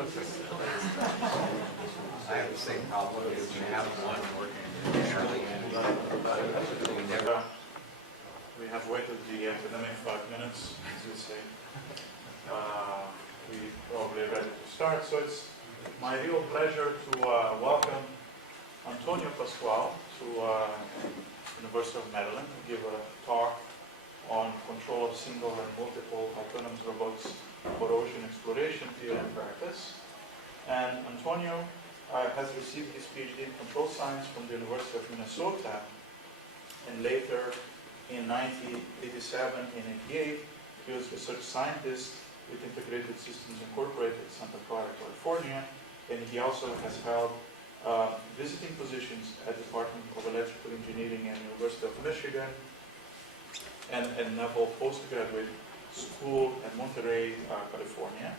put this. I have the same problem as you have one working. We have waited the academic 5 minutes, as you say. We probably ready to start. So it's my real pleasure to welcome Antonio Pascoal to University of Maryland to give a talk on control of single and multiple autonomous robots for ocean exploration theory and practice. And Antonio has received his PhD in control science from the University of Minnesota, and later in 1987 and 88 he was research scientist with Integrated Systems Incorporated, Santa Clara, California, and he also has held visiting positions at the Department of Electrical Engineering at University of Michigan and Naval Postgraduate School at Monterey, California,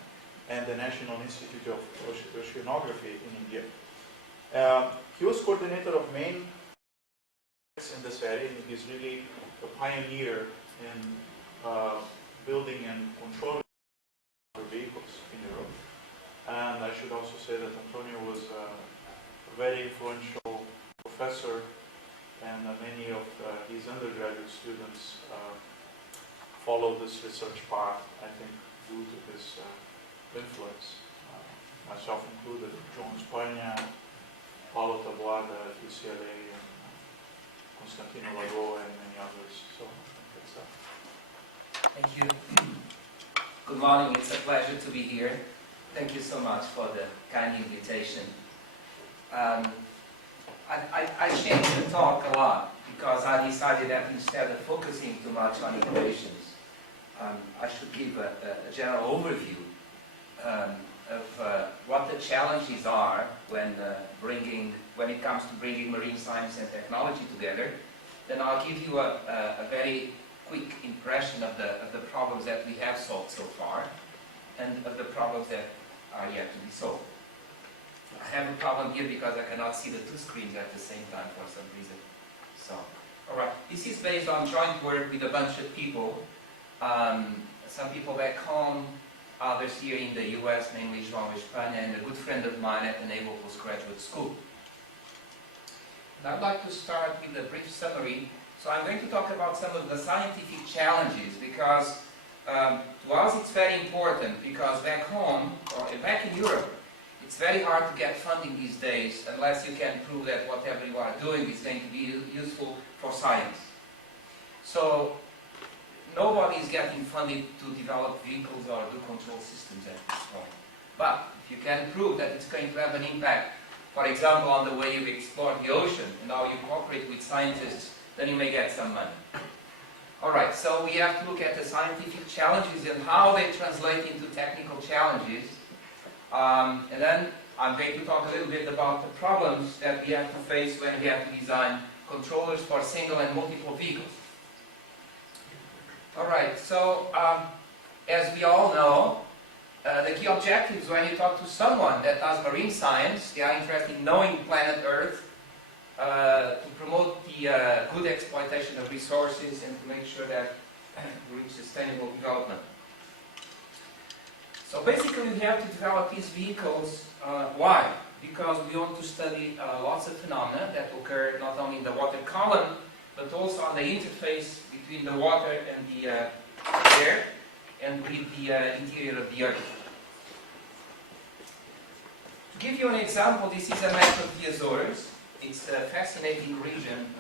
and the National Institute of Oceanography in India. He was coordinator of main in this area, and he's really a pioneer in building and controlling vehicles in Europe. And I should also say that Antonio was a very influential professor, and many of his undergraduate students follow this research path, I think, due to his influence. Myself included, John Spagna, Paulo Taboada at UCLA, and Constantino Lagoa, and many others. So that's Thank you. Good morning. It's a pleasure to be here. Thank you so much for the kind invitation. I changed the talk a lot because I decided that instead of focusing too much on innovations, I should give a general overview of what the challenges are when it comes to bringing marine science and technology together. Then I'll give you a very quick impression of the problems that we have solved so far and of the problems that are yet to be solved. I have a problem here because I cannot see the two screens at the same time for some reason. So, alright, this is based on joint work with a bunch of people. Some people back home, others here in the US, mainly João Espana, and a good friend of mine at the Naval Postgraduate School. And I'd like to start with a brief summary. So I'm going to talk about some of the scientific challenges because to us it's very important, because back home, or back in Europe, it's very hard to get funding these days unless you can prove that whatever you are doing is going to be useful for science. So nobody is getting funded to develop vehicles or do control systems at this point. But if you can prove that it's going to have an impact, for example, on the way you explore the ocean and how you cooperate with scientists, then you may get some money. Alright, so we have to look at the scientific challenges and how they translate into technical challenges. And then I'm going to talk a little bit about the problems that we have to face when we have to design controllers for single and multiple vehicles. Alright, so as we all know, the key objectives when you talk to someone that does marine science, they are interested in knowing planet Earth, to promote the good exploitation of resources and to make sure that we reach sustainable development. So basically we have to develop these vehicles. Why? Because we want to study lots of phenomena that occur not only in the water column, but also on the interface between the water and the air and with the interior of the Earth. To give you an example, this is a map of the Azores. It's a fascinating region.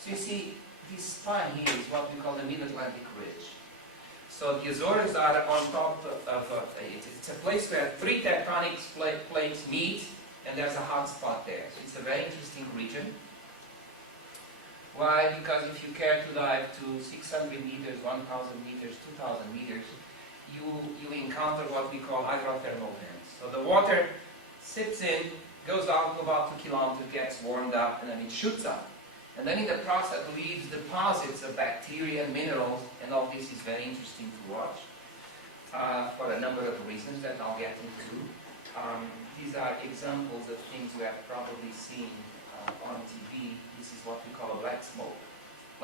So you see, this spine here is what we call the Mid-Atlantic Ridge. So the Azores are on top of it's a place where three tectonic plates meet, and there's a hot spot there. So it's a very interesting region. Why? Because if you care to dive to 600 meters, 1,000 meters, 2,000 meters, you encounter what we call hydrothermal vents. So the water sits in, goes out to about 2 kilometers, gets warmed up, and then it shoots up. And then in the process leaves deposits of bacteria and minerals, and all this is very interesting to watch for a number of reasons that I'll get into. These are examples of things you have probably seen on TV. This is what we call a black smoke.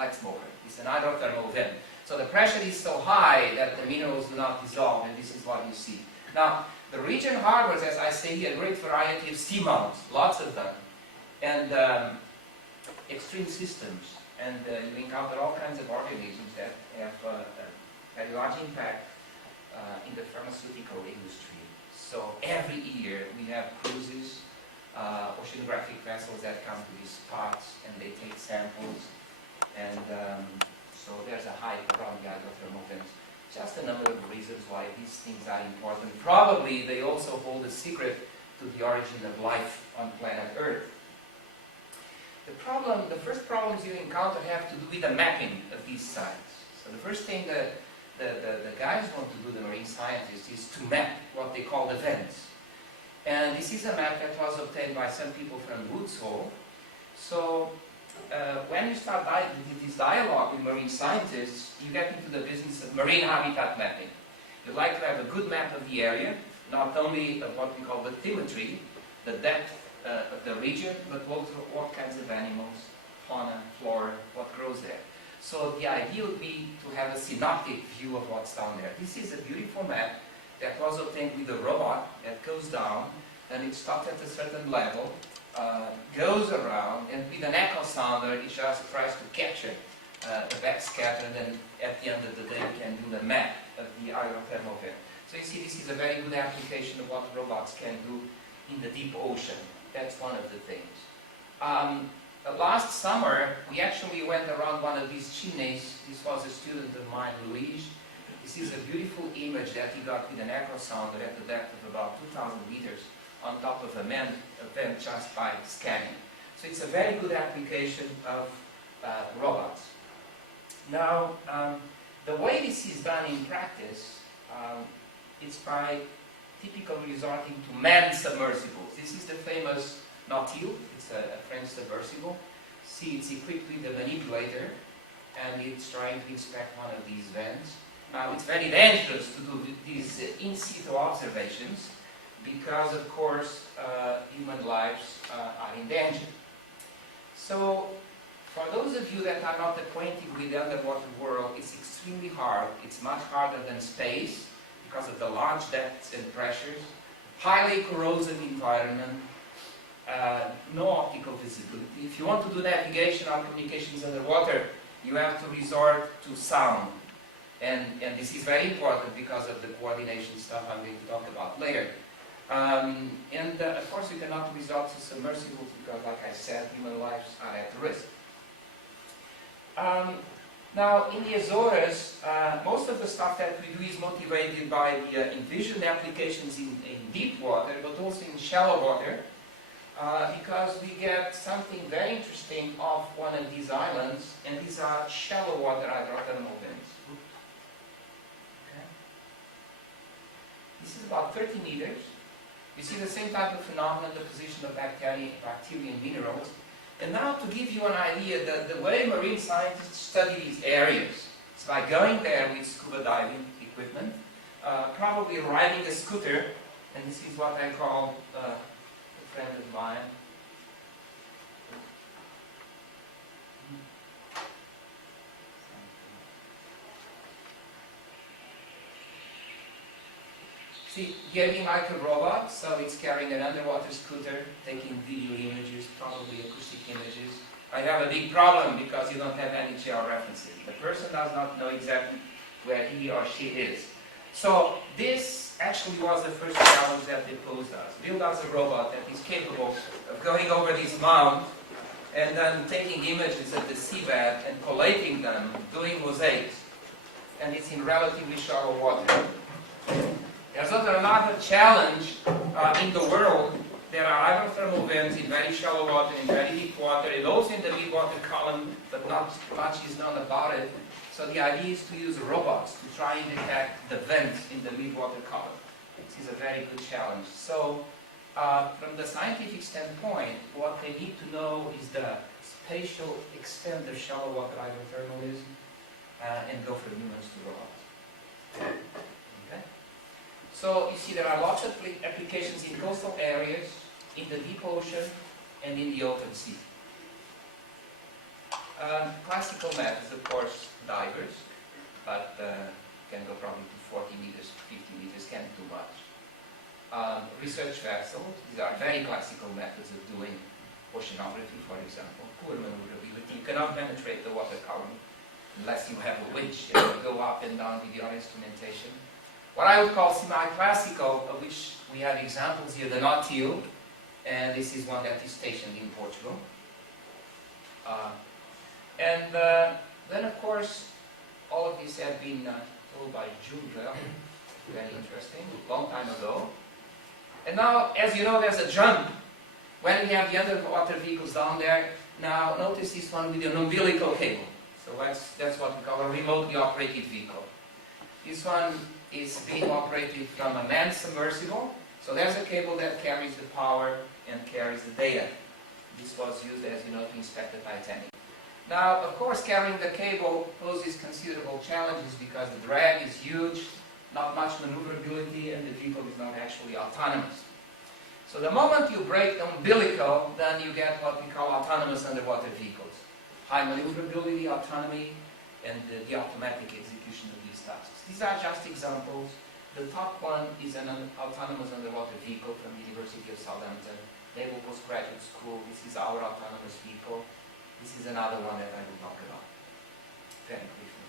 like smoker. It's an hydrothermal vent. So the pressure is so high that the minerals do not dissolve, and this is what you see. Now, the region harbors, as I say here, a great variety of seamounts, lots of them, and extreme systems. And you encounter all kinds of organisms that have a very large impact in the pharmaceutical industry. So every year we have cruises, oceanographic vessels that come to these spots and they take samples. And so there's a hype around the hydrothermal vents. Just a number of reasons why these things are important. Probably they also hold a secret to the origin of life on planet Earth. The first problems you encounter have to do with the mapping of these sites. So the first thing that the guys want to do, the marine scientists, is to map what they call the vents. And this is a map that was obtained by some people from Woods Hole. So when you start this dialogue with marine scientists, you get into the business of marine habitat mapping. You'd like to have a good map of the area, not only of what we call bathymetry, the depth of the region, but also what kinds of animals, fauna, flora, what grows there. So the idea would be to have a synoptic view of what's down there. This is a beautiful map that was obtained with a robot that goes down, and it stops at a certain level, goes around, and with an echo sounder it just tries to capture the backscatter, and then at the end of the day you can do the map of the hydrothermal vent. So you see, this is a very good application of what robots can do in the deep ocean. That's one of the things. Last summer, we actually went around one of these chimneys. This was a student of mine, Luis. This is a beautiful image that he got with an echo sounder at the depth of about 2,000 meters on top of a vent just by scanning. So it's a very good application of robots. Now, the way this is done in practice, it's by typically resorting to manned submersibles. This is the famous Nautil. It's a French submersible. See, it's equipped with a manipulator, and it's trying to inspect one of these vents. Now, it's very dangerous to do these in situ observations because, of course, human lives are in danger. So, for those of you that are not acquainted with the underwater world, it's extremely hard. It's much harder than space because of the large depths and pressures, highly corrosive environment, no optical visibility. If you want to do navigation or communications underwater, you have to resort to sound. And this is very important because of the coordination stuff I'm going to talk about later. Of course, you cannot resort to submersibles because, like I said, human lives are at risk. Now, in the Azores, most of the stuff that we do is motivated by the envisioned applications in deep water, but also in shallow water, because we get something very interesting off one of these islands, and these are shallow water hydrothermal vents. Okay. This is about 30 meters. You see the same type of phenomenon, the position of bacteria and minerals. And now to give you an idea, the way marine scientists study these areas is by going there with scuba diving equipment, probably riding a scooter, and this is what I call a friend of mine. See, getting like a robot, so it's carrying an underwater scooter, taking video images, probably acoustic images. I have a big problem because you don't have any georeferences. The person does not know exactly where he or she is. So this actually was the first challenge that they posed us. Build us a robot that is capable of going over this mount and then taking images of the seabed and collating them, doing mosaics. And it's in relatively shallow water. There's another challenge in the world. There are hydrothermal vents in very shallow water, in very deep water, and also in the mid-water column, but not much is known about it. So the idea is to use robots to try and detect the vents in the mid-water column. This is a very good challenge. So from the scientific standpoint, what they need to know is the spatial extent of shallow water hydrothermalism and go from humans to robots. Okay? So you see there are lots of applications in coastal areas, in the deep ocean, and in the open sea. Classical methods, of course, divers, but can go probably to 40 meters, 50 meters, can't do much. Research vessels, these are very classical methods of doing oceanography, for example. Poor maneuverability, you cannot penetrate the water column unless you have a winch and you go up and down with your instrumentation. What I would call semi-classical, of which we have examples here, the Nautil, and this is one that is stationed in Portugal. Then, of course, all of these have been told by Jules Verne, very interesting, a long time ago. And now, as you know, there's a jump. When we have the underwater vehicles down there, now notice this one with an umbilical cable. So that's what we call a remotely operated vehicle. This one is being operated from a manned submersible. So there's a cable that carries the power and carries the data. This was used, as you know, to inspect the Titanic. Now, of course, carrying the cable poses considerable challenges because the drag is huge, not much maneuverability, and the vehicle is not actually autonomous. So the moment you break the umbilical, then you get what we call autonomous underwater vehicles. High maneuverability, autonomy, and the automatic execution of these tasks. These are just examples. The top one is an autonomous underwater vehicle from the University of Southampton, Naval Postgraduate School. This is our autonomous vehicle. This is another one that I will talk about very briefly.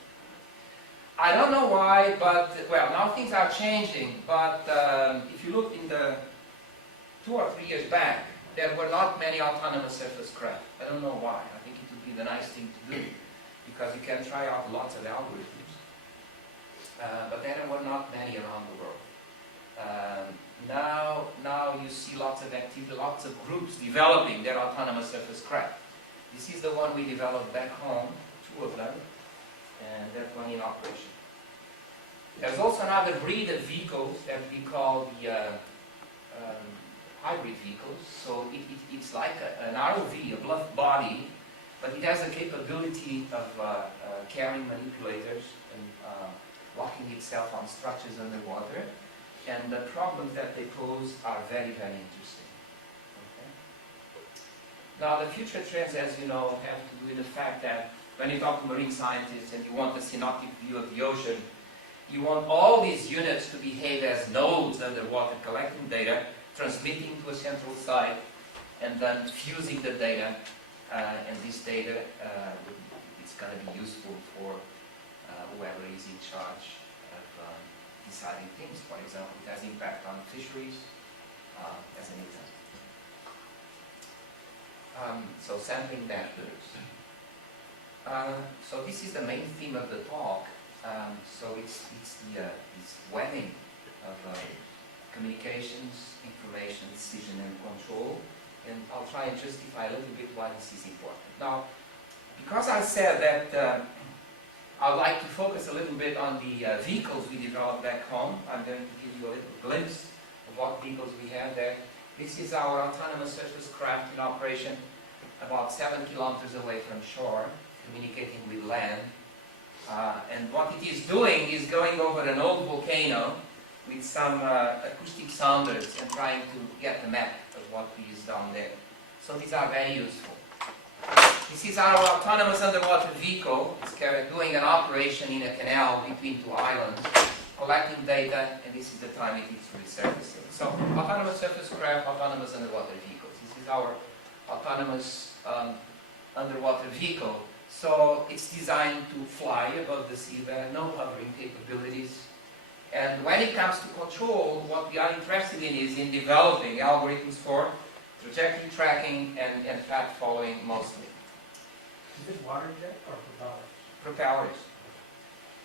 I don't know why, but, well, now things are changing, but if you look in the 2 or 3 years back, there were not many autonomous surface craft. I don't know why. I think it would be the nice thing to do, because you can try out lots of algorithms. But there were not many around the world. Now you see lots of activity, lots of groups developing their autonomous surface craft. This is the one we developed back home, 2 of them, and that one in operation. There's also another breed of vehicles that we call the hybrid vehicles. So it's like an ROV, a bluff body, but it has the capability of carrying manipulators and locking itself on structures underwater. And the problems that they pose are very, very interesting. Now, the future trends, as you know, have to do with the fact that when you talk to marine scientists and you want a synoptic view of the ocean, you want all these units to behave as nodes underwater, collecting data, transmitting to a central site, and then fusing the data. And this data is going to be useful for whoever is in charge of deciding things. For example, it has impact on fisheries, as an example. So sampling dashboards. So this is the main theme of the talk. So it's this webbing of communications, information, decision, and control. And I'll try and justify a little bit why this is important. Now, because I said that I'd like to focus a little bit on the vehicles we developed back home, I'm going to give you a little glimpse of what vehicles we have there. This is our autonomous surface craft in operation about 7 kilometers away from shore, communicating with land. And what it is doing is going over an old volcano with some acoustic sounders and trying to get a map of what is down there. So these are very useful. This is our autonomous underwater vehicle. It's doing an operation in a canal between 2 islands, collecting data, and this is the time it is resurfacing. So autonomous surface craft, autonomous underwater vehicles. This is our autonomous underwater vehicle. So it's designed to fly above the sea. There are no hovering capabilities. And when it comes to control, what we are interested in is in developing algorithms for trajectory tracking and path following mostly. Is it water jet or propellers? Propellers.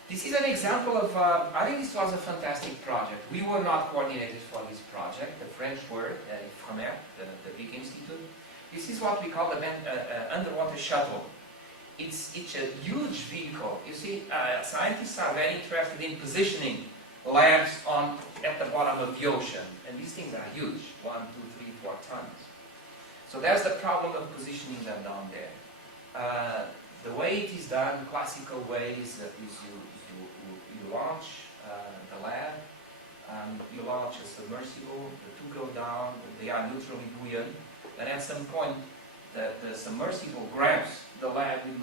This is an example of, I think this was a fantastic project. We were not coordinated for this project. The French were, IFREMER, the big institute. This is what we call the underwater shuttle. It's a huge vehicle. You see, scientists are very interested in positioning labs at the bottom of the ocean. And these things are huge, 1, 2, 3, 4 tons. So there's the problem of positioning them down there. The way it is done, the classical way, is you launch the lab, you launch a submersible, the 2 go down, they are neutrally buoyant, and at some point the submersible grabs the lab with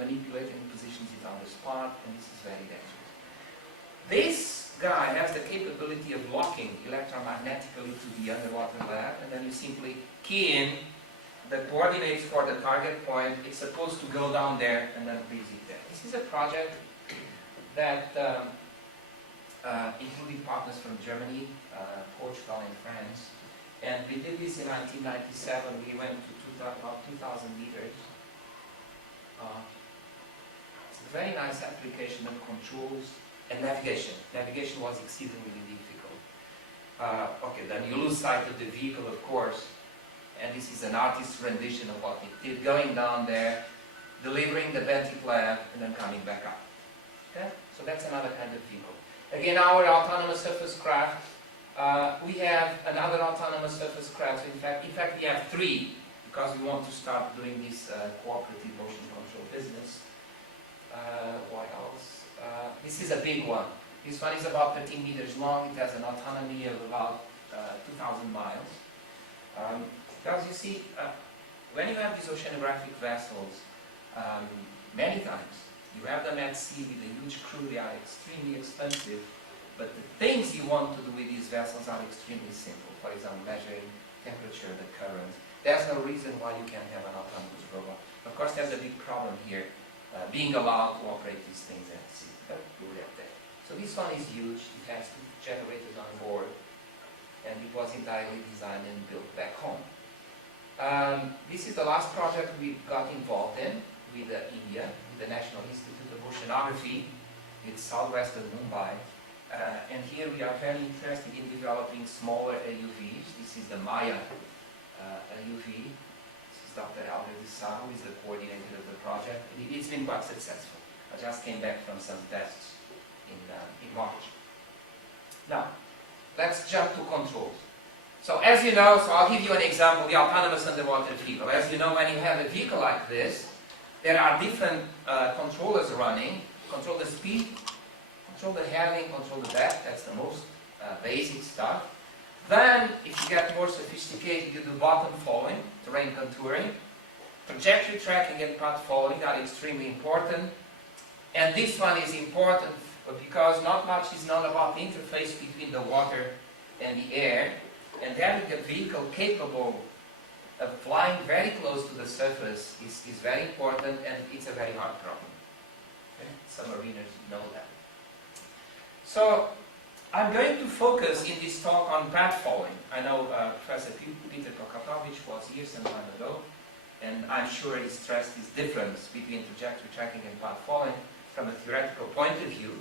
directly to the underwater lab, and then you simply key in the coordinates for the target point. It's supposed to go down there and then visit there. This is a project that included partners from Germany, Portugal, and France. And we did this in 1997. We went to about 2,000 meters. It's a very nice application of controls and navigation. Navigation was exceedingly difficult. Okay, then you lose sight of the vehicle, of course. And this is an artist's rendition of what it did, going down there, delivering the Bentley lab, and then coming back up. Okay? So that's another kind of vehicle. Again, our autonomous surface craft, we have another autonomous surface craft. In fact, we have three, because we want to start doing this cooperative motion control business. What else? This is a big one. This one is about 13 meters long. It has an autonomy of about 2,000 miles. Because you see, when you have these oceanographic vessels, many times you have them at sea with a huge crew. They are extremely expensive, but the things you want to do with these vessels are extremely simple. For example, measuring temperature, the current. There's no reason why you can't have an autonomous robot. Of course, there's a big problem here, being allowed to operate these things at sea. But we'll get there. So this one is huge. It has 2 generators on board, and it was entirely designed and built back home. This is the last project we got involved in with India, with the National Institute of Oceanography. It's southwest of Mumbai. And here we are very interested in developing smaller AUVs. This is the Maya AUV. This is Dr. Albert Dissau, who is the coordinator of the project. It's been quite successful. I just came back from some tests in March. Now, let's jump to controls. So as you know, so I'll give you an example, the autonomous underwater vehicle. As you know, when you have a vehicle like this, there are different controllers running. Control the speed, control the handling, control the depth. That's the most basic stuff. Then, if you get more sophisticated, you do bottom following, terrain contouring. Trajectory tracking and path following are extremely important. And this one is important because not much is known about the interface between the water and the air. And having a vehicle capable of flying very close to the surface is very important, and it's a very hard problem. Okay? Submariners know that. So, I'm going to focus in this talk on path following. I know Professor Peter Kokatovich was here some time ago, and I'm sure he stressed this difference between trajectory tracking and path following from a theoretical point of view.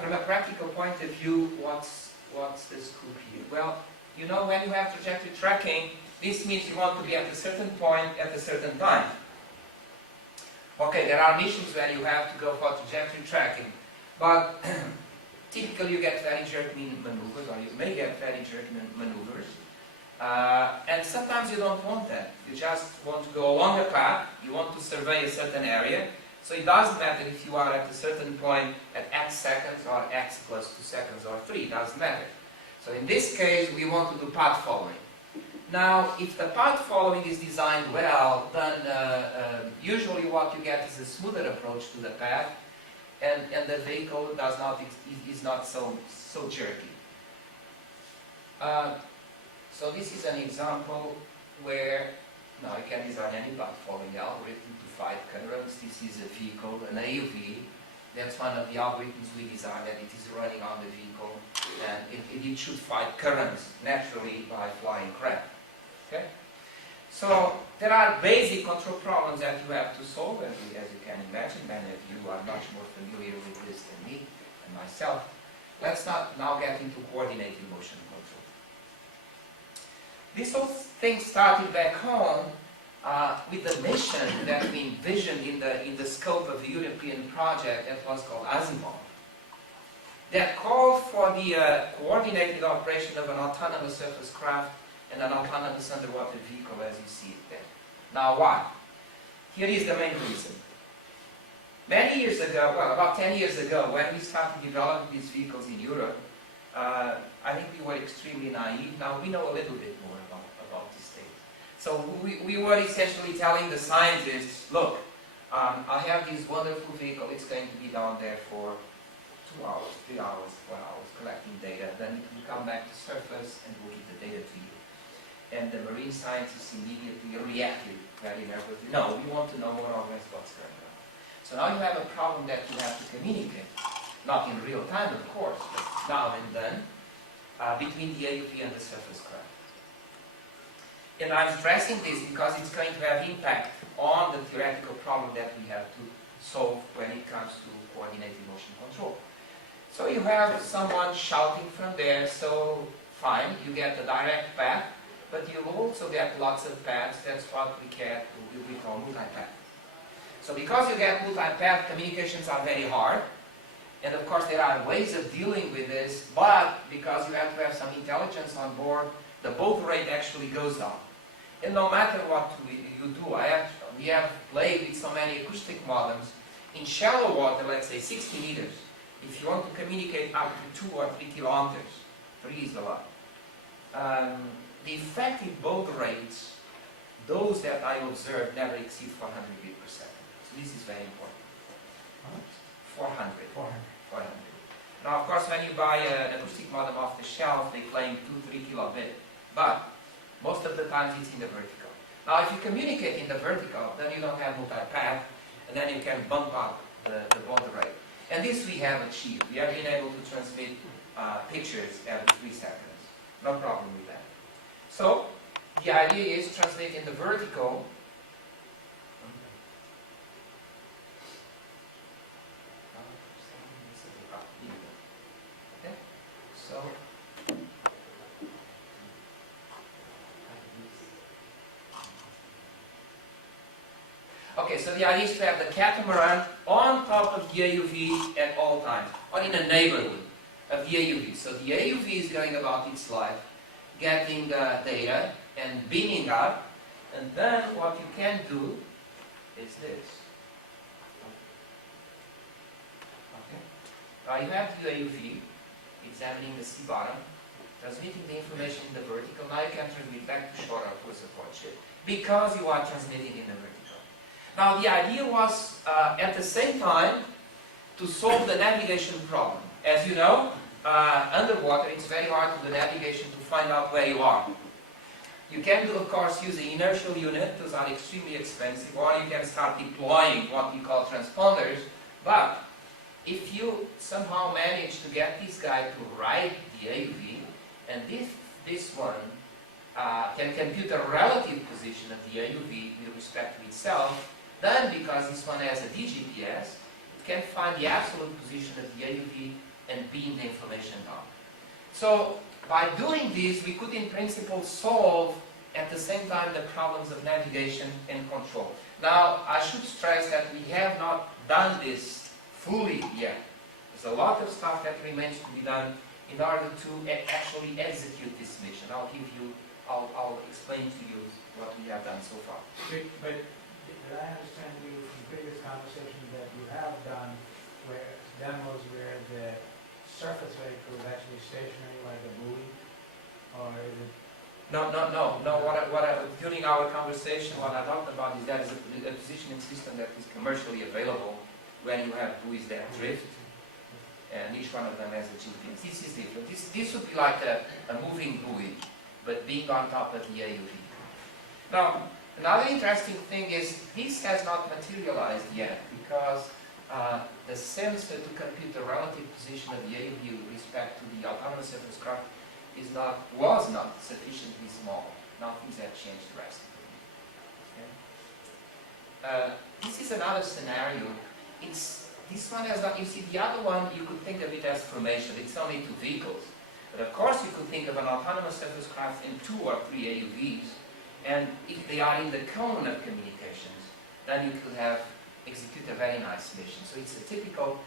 From a practical point of view, what's the scoop here? Well, you know, when you have trajectory tracking, this means you want to be at a certain point at a certain time. Okay, there are missions where you have to go for trajectory tracking, but typically you get very jerky maneuvers, or you may get very jerky maneuvers, and sometimes you don't want that. You just want to go along a path, you want to survey a certain area, so it doesn't matter if you are at a certain point at X seconds or X plus 2 seconds or 3, it doesn't matter. So in this case, we want to do path following. Now, if the path following is designed well, then usually what you get is a smoother approach to the path, and the vehicle is not so jerky. So this is an example where now you can design any path following algorithm to fight currents. This is a vehicle, an AUV. That's one of the algorithms we designed, and it is running on the vehicle, and it should fight currents naturally by flying craft. Okay? So there are basic control problems that you have to solve, as you can imagine. Many of you are much more familiar with this than me and myself. Let's not now get into coordinated motion control. This whole thing started back home with the mission that we envisioned in the scope of the European project that was called Azimuth. That called for the coordinated operation of an autonomous surface craft and an autonomous underwater vehicle as you see it there. Now why? Here is the main reason. Many years ago, well about 10 years ago, when we started developing these vehicles in Europe, I think we were extremely naive. Now we know a little bit more about these things. So we were essentially telling the scientists, look, I have this wonderful vehicle, it's going to be down there for 2 hours, 3 hours, 4 hours collecting data, then it will come back to surface and will give the data to you. And the marine scientists immediately reacted very nervously. No, we want to know more or less what's going on. So now you have a problem that you have to communicate. Not in real time, of course, but now and then, between the AUV and the surface craft. And I'm stressing this because it's going to have impact on the theoretical problem that we have to solve when it comes to coordinated motion control. So you have someone shouting from there, so fine, you get the direct path, but you also get lots of paths. That's what we call multipath. So because you get multipath, communications are very hard. And of course there are ways of dealing with this, but because you have to have some intelligence on board, the baud rate actually goes down. And no matter what you do, we have played with so many acoustic modems. In shallow water, let's say 60 meters, if you want to communicate up to 2 or 3 kilometers, 3 is a lot. The effective baud rates, those that I observed, never exceed 400 beats per second. So this is very important. 400. 400. Now, of course, when you buy an acoustic modem off the shelf, they claim 2-3 kilobit, but most of the times it's in the vertical. Now, if you communicate in the vertical, then you don't have multipath, and then you can bump up the baud rate. And this we have achieved. We have been able to transmit pictures every 3 seconds. No problem with that. So, the idea is transmit in the vertical. Okay, so the idea is to have the catamaran on top of the AUV at all times, or in the neighborhood of the AUV. So the AUV is going about its life, getting data and beaming up, and then what you can do is this. Okay. You have the AUV examining the sea bottom, transmitting the information in the vertical. Now you can transmit back to shore or to a support ship because you are transmitting in the vertical. Now the idea was at the same time to solve the navigation problem. As you know, underwater it's very hard to do navigation to find out where you are. You can do, of course, use the inertial unit. Those are extremely expensive, or you can start deploying what we call transponders. But if you somehow manage to get this guy to ride the AUV, and this one can compute the relative position of the AUV with respect to itself, then because this one has a DGPS, it can find the absolute position of the AUV and beam the information down. So by doing this, we could in principle solve at the same time the problems of navigation and control. Now, I should stress that we have not done this fully yet. There's a lot of stuff that remains to be done in order to actually execute this mission. I'll explain to you what we have done so far. But did I understand you from previous conversations that you have done demos where the surface vehicle is actually stationary like a buoy? Or is it? No. During our conversation, what I talked about is that is a positioning system that is commercially available when you have buoys that drift, and each one of them has a GPS. This is different. This would be like a moving buoy, but being on top of the AUV. Now, another interesting thing is this has not materialized yet because the sensor to compute the relative position of the AUV with respect to the autonomous surface craft was not sufficiently small. Now things have changed drastically. Okay? This is another scenario. This one has not, you see, the other one you could think of it as formation. It's only 2 vehicles. But of course you could think of an autonomous surface craft in 2 or 3 AUVs. And if they are in the cone of communications, then you could have execute a very nice mission. So it's a typical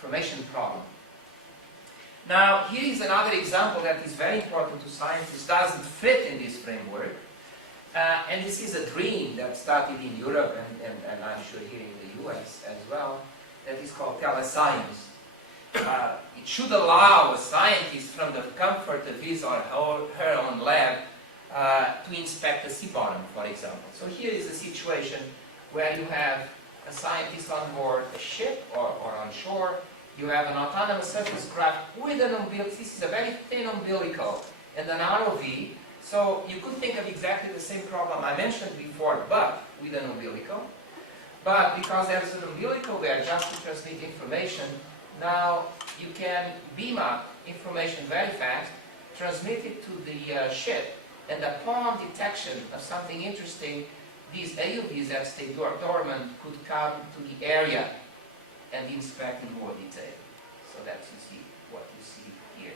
formation problem. Now, here is another example that is very important to scientists, doesn't fit in this framework. And this is a dream that started in Europe and I'm sure here in the US as well, that is called telescience. It should allow a scientist from the comfort of his or her own lab to inspect the sea bottom, for example. So here is a situation where you have a scientist on board a ship or on shore, You have an autonomous surface craft with an umbilical. This is a very thin umbilical and an ROV. So you could think of exactly the same problem I mentioned before, but with an umbilical. But because there's an umbilical there just to transmit information, now you can beam up information very fast, transmit it to the ship, and upon detection of something interesting, these AUVs that stay dormant could come to the area and inspect in more detail. So that you see what you see here.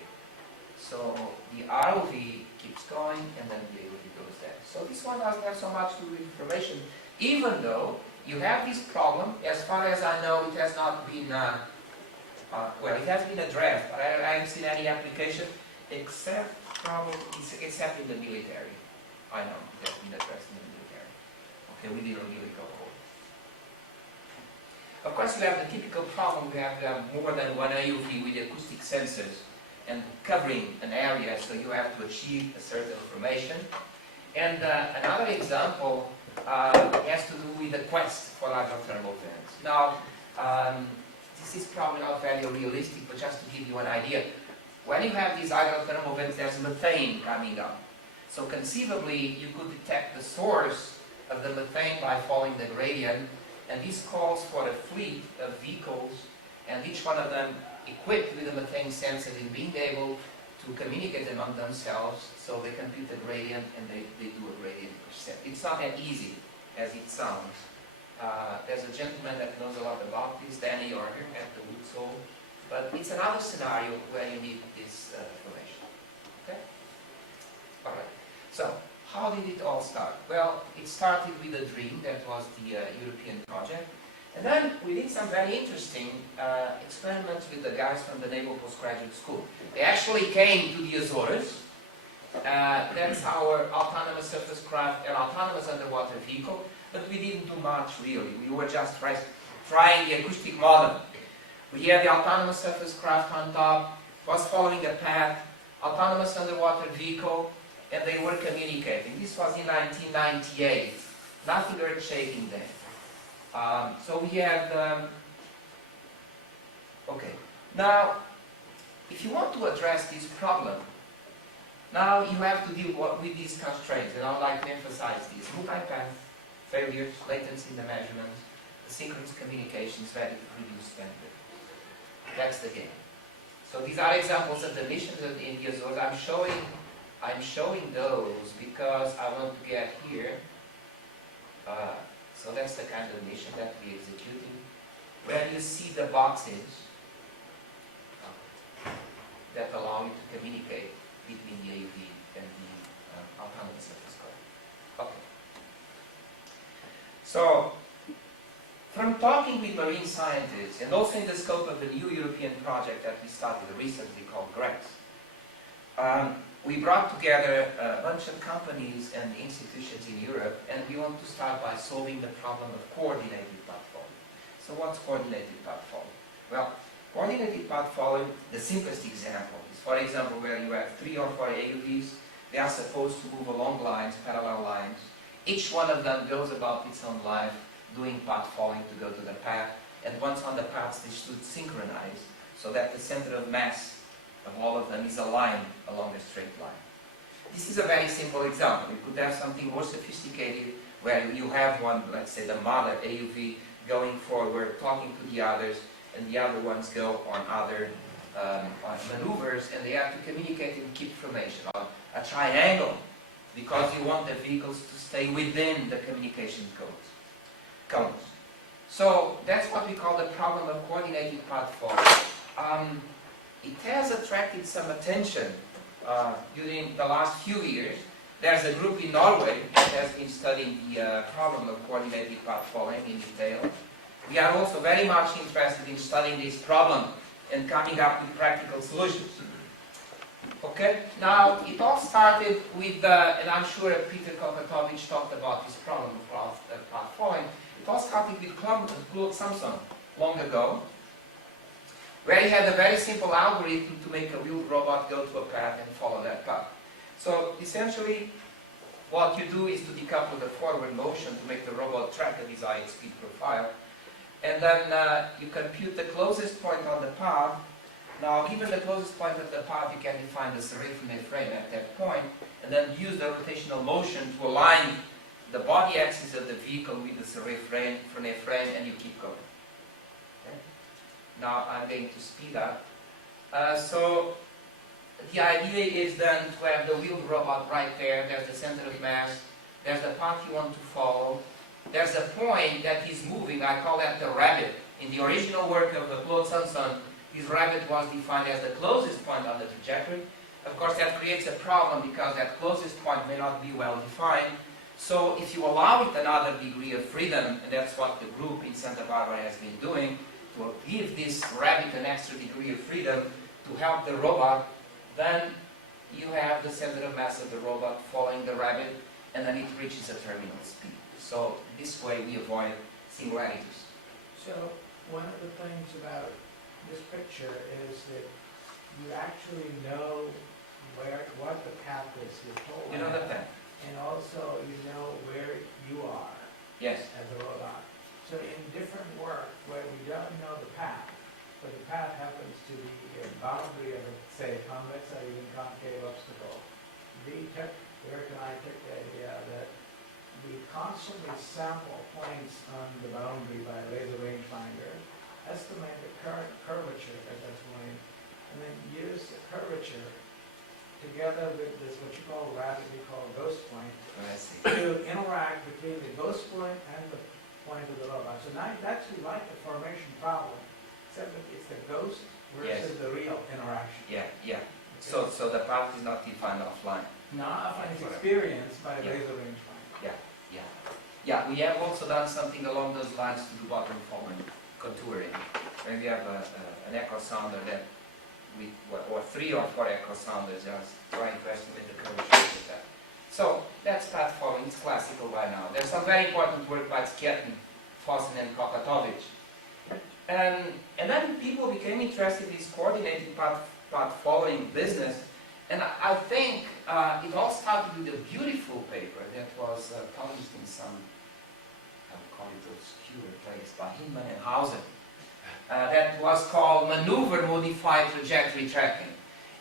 So the ROV keeps going and then the AUV goes there. So this one doesn't have so much to do with information, even though you have this problem. As far as I know, it has not been, well, it has been addressed, but I haven't seen any application except probably, except in the military. I know it has been addressed in the military. Okay, we did a umbilical hole. Of course, we have the typical problem. We have more than one AUV with acoustic sensors and covering an area, so you have to achieve a certain information. And another example has to do with the quest for hydrothermal vents. Now, this is probably not very realistic, but just to give you an idea, when you have these hydrothermal vents, there's methane coming up. So conceivably, you could detect the source of the methane by following the gradient, and this calls for a fleet of vehicles, and each one of them equipped with a methane sensor in being able to communicate among themselves, so they compute the gradient and they do a gradient percent. It's not that easy as it sounds. There's a gentleman that knows a lot about this, Danny Orger at the Woodsole, but it's another scenario where you need this information. Okay? All right. So, how did it all start? Well, it started with a dream that was the European project. And then we did some very interesting experiments with the guys from the Naval Postgraduate School. They actually came to the Azores. That's our autonomous surface craft and autonomous underwater vehicle. But we didn't do much really. We were just trying the acoustic model. We had the autonomous surface craft on top, was following a path, autonomous underwater vehicle, and they were communicating. This was in 1998. Nothing earth-shaking then. So we had, okay. Now, if you want to address this problem, now you have to deal with these constraints, and I would like to emphasize these. Multipath failures, latency in the measurements, asynchronous communications, ready to reduce bandwidth. That's the game. So these are examples of the missions of the Azores. I'm showing those because I want to get here. So that's the kind of mission that we executed. Where you see the boxes that allow you to communicate between the AUV and the autonomous surface craft. Okay. So, from talking with marine scientists, and also in the scope of a new European project that we started recently called GREX, we brought together a bunch of companies and institutions in Europe, and we want to start by solving the problem of coordinated path following. So what's coordinated path following? Well, coordinated path following, the simplest example is, for example, where you have 3 or 4 AUVs. They are supposed to move along lines, parallel lines. Each one of them goes about its own life, doing path following to go to the path, and once on the paths they should synchronize so that the center of mass of all of them is aligned along a straight line. This is a very simple example. You could have something more sophisticated where you have one, let's say the mother AUV, going forward, talking to the others, and the other ones go on other maneuvers, and they have to communicate and keep information on a triangle, because you want the vehicles to stay within the communication cones. So that's what we call the problem of coordinated path following. It has attracted some attention during the last few years. There's a group in Norway that has been studying the problem of coordinated path following in detail. We are also very much interested in studying this problem and coming up with practical solutions. Okay, now it all started with, and I'm sure Peter Kokatovich talked about this problem of path following. It all started with Claude Samson long ago, where he had a very simple algorithm to make a wheeled robot go to a path and follow that path. So essentially, what you do is to decouple the forward motion to make the robot track a desired speed profile, and then you compute the closest point on the path. Now, given the closest point of the path, you can define the serif frame at that point, and then use the rotational motion to align the body axis of the vehicle with the serif frame, and you keep going. Okay? Now, I'm going to speed up. So, the idea is then to have the wheeled robot right there. There's the center of mass. There's the path you want to follow. There's a point that is moving. I call that the rabbit. In the original work of Claude Sanson, this rabbit was defined as the closest point on the trajectory. Of course, that creates a problem because that closest point may not be well defined. So if you allow it another degree of freedom, and that's what the group in Santa Barbara has been doing, to give this rabbit an extra degree of freedom to help the robot, then you have the center of mass of the robot following the rabbit, and then it reaches a terminal speed. So this way we avoid singularities. So one of the things about this picture is that you actually know what the path is. You know the path? And also you know where you are. Yes. As a robot. So in different work where we don't know the path, but the path happens to be a boundary of a, say, convex or even concave obstacle, Eric and I took the idea that we constantly sample points on the boundary by laser rangefinder, estimate the current curvature at that point, and then use the curvature together with this, what you call rabbit, we call ghost point, to interact between the ghost point and the point of the robot. So now it's actually like the formation problem, except that it's the ghost versus the real interaction. Yeah, yeah. So the path is not defined offline. Not often it's experienced by laser rangefinder. Yeah, yeah. Yeah, we have also done something along those lines to do bottom following contouring. When we have an echo sounder that or 3 or 4 echo sounders just trying to estimate the curvature of that. So that's path following. It's classical by now. There's some very important work by Skjetten, Fossen, and Kokatovic. And then people became interested in this coordinated path following business. And I think it all started with a beautiful paper that was published in some, I would call it obscure place, by Hinman and Hausen. That was called Maneuver Modified Trajectory Tracking.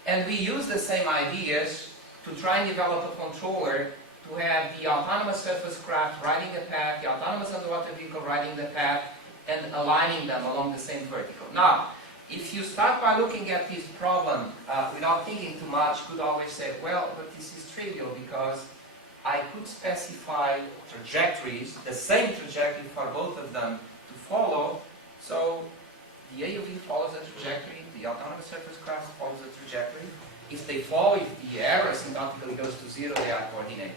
And we used the same ideas to try and develop a controller to have the autonomous surface craft riding the path, the autonomous underwater vehicle riding the path, and aligning them along the same vertical. Now, if you start by looking at this problem without thinking too much, you could always say, well, but this is trivial because I could specify trajectories, the same trajectory for both of them to follow. So the AUV follows a trajectory, the autonomous surface craft follows a trajectory. If they fall, if the error asymptotically goes to 0, they are coordinated.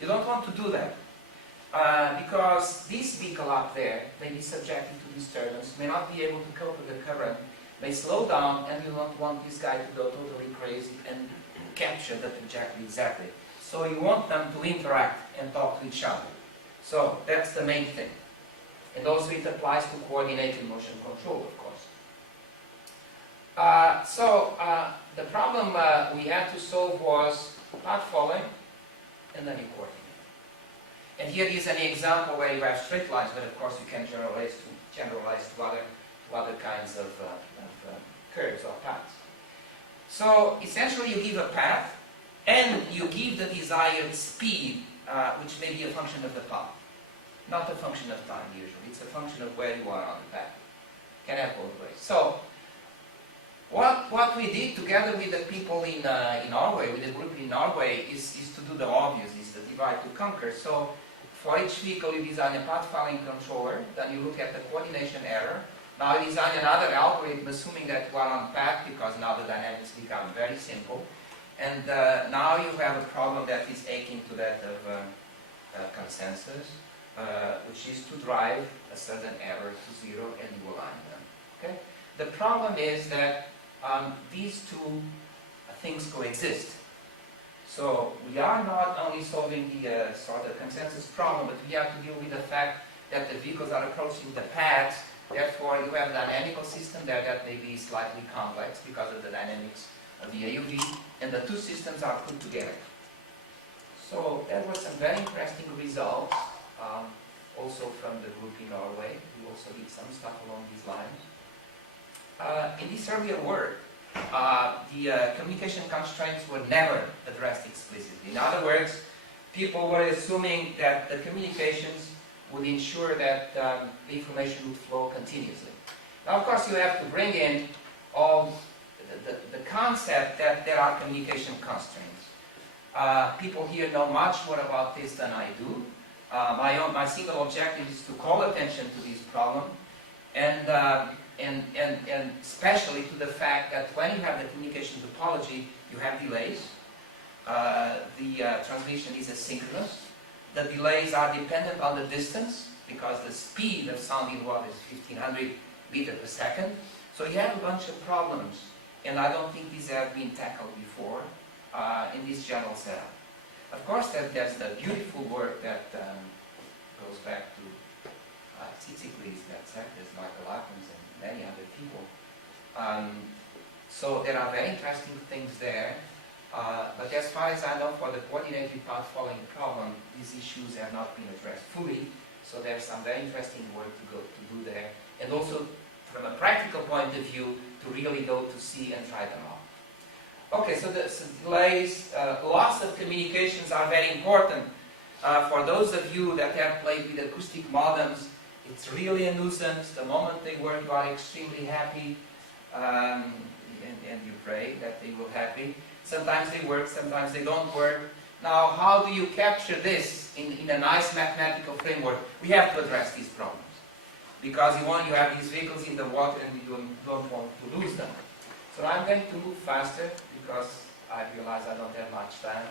You don't want to do that because this vehicle up there may be subjected to disturbance, may not be able to cope with the current, may slow down, and you don't want this guy to go totally crazy and capture the trajectory exactly. So you want them to interact and talk to each other. So that's the main thing. And also it applies to coordinated motion control, of course. The problem we had to solve was path following, and then you coordinate. And here is an example where you have straight lines, but of course you can generalize to other kinds of curves or paths. So essentially you give a path, and you give the desired speed, which may be a function of the path. Not a function of time usually, it's a function of where you are on the path. Can have both ways. So, what we did together with the people in Norway, with the group in Norway, is to do the obvious, is the divide to conquer. So, for each vehicle you design a path following controller, then you look at the coordination error. Now you design another algorithm assuming that you are on path because now the dynamics become very simple. And now you have a problem that is akin to that of consensus. Which is to drive a certain error to 0 and you align them. Okay? The problem is that these two things coexist. So we are not only solving the sort of consensus problem, but we have to deal with the fact that the vehicles are approaching the paths. Therefore, you have a dynamical system there that may be slightly complex because of the dynamics of the AUV, and the two systems are put together. So there were some very interesting results. also from the group in Norway. We also did some stuff along these lines. In this earlier work, the communication constraints were never addressed explicitly. In other words, people were assuming that the communications would ensure that the information would flow continuously. Now, of course, you have to bring in all the concept that there are communication constraints. People here know much more about this than I do. My single objective is to call attention to this problem, and especially to the fact that when you have the communication topology, you have delays. The transmission is asynchronous. The delays are dependent on the distance, because the speed of sounding water is 1500 meters per second. So you have a bunch of problems, and I don't think these have been tackled before in this general setup. Of course, there's the beautiful work that goes back to Tsitsiklis, there's Michael Atkins and many other people. So there are very interesting things there. But as far as I know, for the coordinated path following problem, these issues have not been addressed fully. So there's some very interesting work to do there. And also, from a practical point of view, to really go to see and try them out. Okay, so the delays, loss of communications are very important. For those of you that have played with acoustic modems, it's really a nuisance. The moment they work, you are extremely happy, and you pray that they will happy. Sometimes they work, sometimes they don't work. Now, how do you capture this in a nice mathematical framework? We have to address these problems. Because you have these vehicles in the water and you don't want to lose them. So I'm going to move faster because I realize I don't have much time.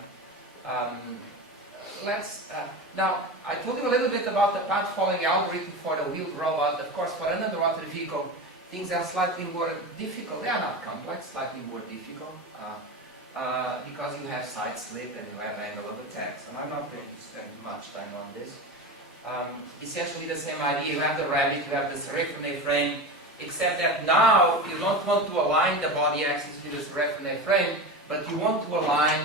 Now, I told you a little bit about the path following algorithm for the wheeled robot. Of course, for an underwater vehicle, things are slightly more difficult. They are not complex, slightly more difficult. Because you have side slip and you have angle of attack. So I'm not going to spend much time on this. Essentially the same idea. You have the rabbit, you have the serifone frame, except that now you don't want to align the body axis with the serifone frame, but you want to align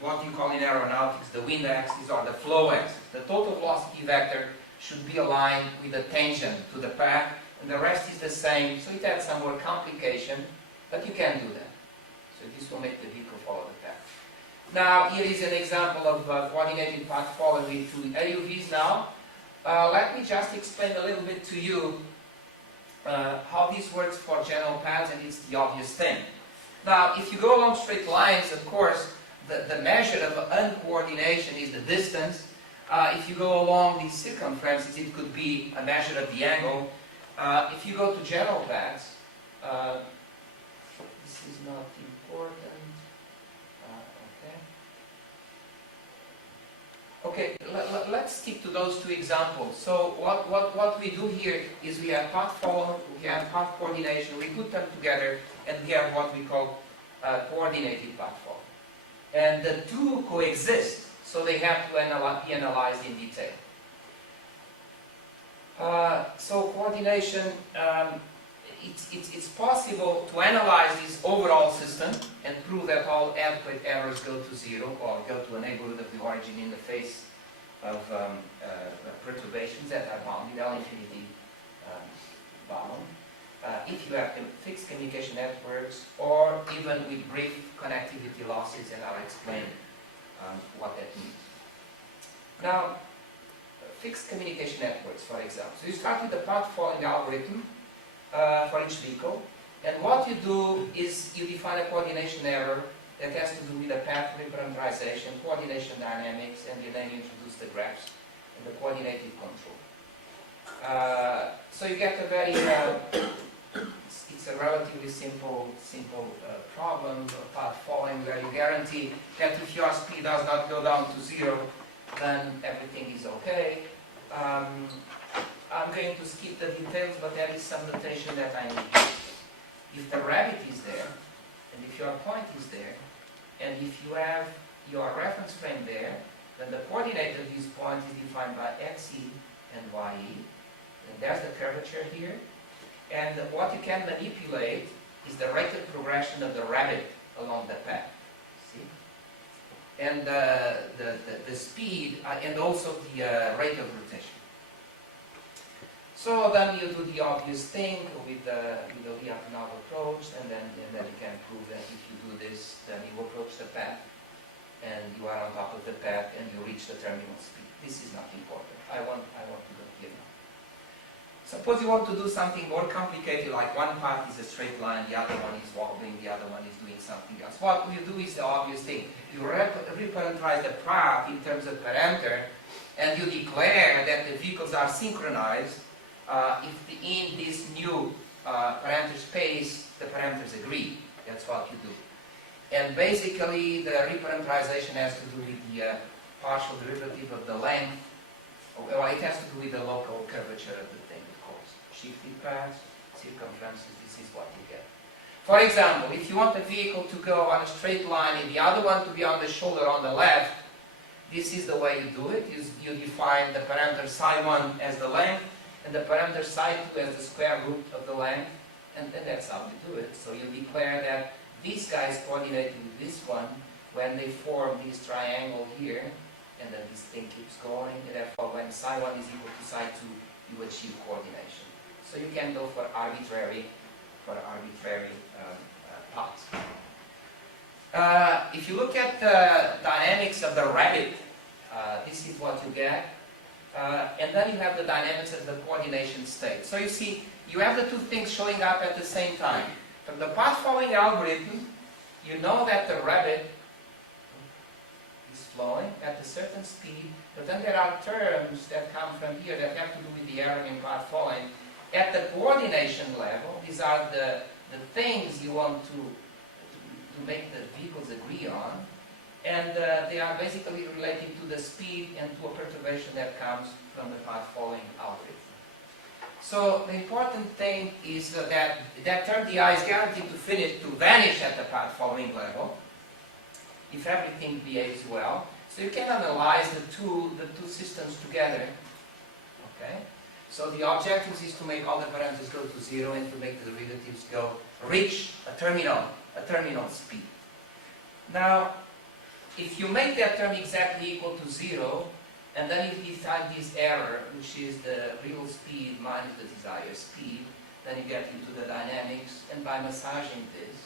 what you call in aeronautics the wind axis or the flow axis. The total velocity vector should be aligned with the tangent to the path, and the rest is the same, so it adds some more complication, but you can do that. So this will make the vehicle follow the path. Now, here is an example of coordinated path following with two AUVs now. Let me just explain a little bit to you how this works for general paths, and it's the obvious thing. Now, if you go along straight lines, of course, the measure of uncoordination is the distance. If you go along these circumferences, it could be a measure of the angle. If you go to general paths, this is not important. Okay, let's stick to those two examples. So what we do here is we have path follow, we have path coordination, we put them together, and we have what we call coordinated path follow. And the two coexist, so they have to be analyzed in detail. So coordination, it's possible to analyze this overall system and prove that all adequate errors go to zero or go to a neighborhood of the origin in the face of perturbations that are bounded, L infinity bound. If you have fixed communication networks or even with brief connectivity losses, and I'll explain what that means. Now, fixed communication networks, for example. So you start with the path following algorithm for each vehicle, and what you do is you define a coordination error that has to do with the path reparameterization, coordination dynamics, and then you introduce the graphs and the coordinated control. So you get a very, it's a relatively simple problem of path following, where you guarantee that if your speed does not go down to zero, then everything is okay. I'm going to skip the details, but there is some notation that I need. If the rabbit is there, and if your point is there, and if you have your reference frame there, then the coordinate of this point is defined by xe and ye. And there's the curvature here. And what you can manipulate is the rate of progression of the rabbit along the path. See? And the speed, and also the rate of rotation. So then you do the obvious thing with the Lyapunov approach, and then you can prove that if you do this, then you approach the path, and you are on top of the path, and you reach the terminal speed. This is not important. I want to go here now. Suppose you want to do something more complicated, like one path is a straight line, the other one is wobbling, the other one is doing something else. What you do is the obvious thing. You reparameterize the path in terms of parameter, and you declare that the vehicles are synchronized in this new parameter space, the parameters agree. That's what you do. And basically, the reparameterization has to do with the partial derivative of the length. Well, it has to do with the local curvature of the thing, of course. Shifted paths, circumferences, this is what you get. For example, if you want a vehicle to go on a straight line and the other one to be on the shoulder on the left, this is the way you do it. You define the parameter psi1 as the length, and the parameter psi2 as the square root of the length, and that's how you do it. So you declare that these guys coordinate with this one when they form this triangle here, and then this thing keeps going, and therefore when psi1 is equal to psi2, you achieve coordination. So you can go for arbitrary paths. If you look at the dynamics of the rabbit, this is what you get. And then you have the dynamics of the coordination state. So you see, you have the two things showing up at the same time. From the path following algorithm, you know that the rabbit is flowing at a certain speed, but then there are terms that come from here that have to do with the error in path following. At the coordination level, these are the things you want to make the vehicles agree on, and they are basically related to the speed and to a perturbation that comes from the path following algorithm. So the important thing is that term di is guaranteed to vanish at the path following level if everything behaves well. So you can analyze the two systems together. Okay. So the objective is to make all the parameters go to zero and to make the derivatives reach a terminal speed. Now, if you make that term exactly equal to zero, and then you define this error, which is the real speed minus the desired speed, then you get into the dynamics, and by massaging this,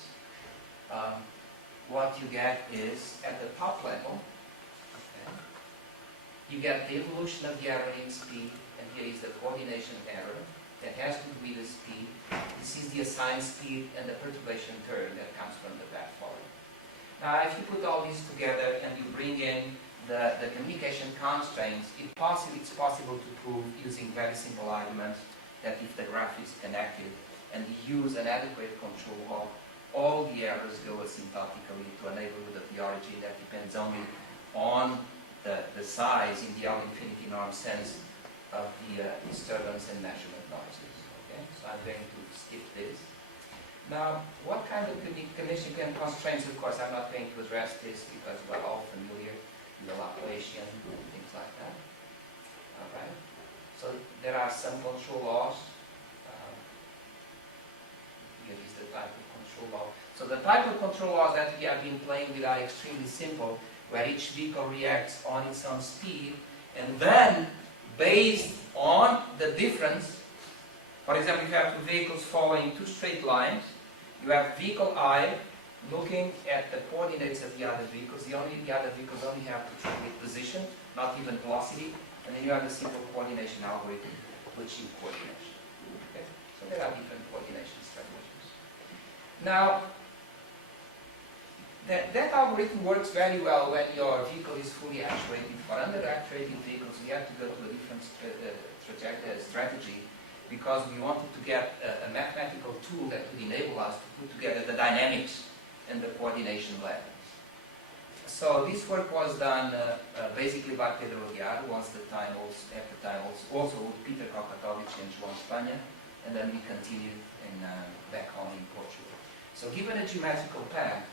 what you get is, at the top level, okay, you get the evolution of the error in speed, and here is the coordination error that has to do with the speed. This is the assigned speed and the perturbation term that comes from the path following. Now, if you put all these together and you bring in the communication constraints, it's possible to prove using very simple arguments that if the graph is connected and you use an adequate control law, all the errors go asymptotically to a neighborhood of the origin that depends only on the size in the L-infinity norm sense of the disturbance and measurement noises. Okay? So I'm going to skip this. Now, what kind of communication constraints? Of course, I'm not going to address this because we're all familiar with the Laplacian and things like that. All right. So there are some control laws. Here is the type of control law. So the type of control laws that we have been playing with are extremely simple, where each vehicle reacts on its own speed, and then based on the difference. For example, if you have two vehicles following two straight lines, you have vehicle I looking at the coordinates of the other vehicles. The other vehicles only have to check with position, not even velocity, and then you have the simple coordination algorithm to achieve coordination. Okay? So there are different coordination strategies. Now, that algorithm works very well when your vehicle is fully actuated. For under-actuated vehicles, we have to go to a different strategy, because we wanted to get a mathematical tool that would enable us to put together the dynamics and the coordination levels. So this work was done basically by Pedro Aguiar, at the time also with Peter Kokatovic and João Espanha, and then we continued back home in Portugal. So given a geometrical path,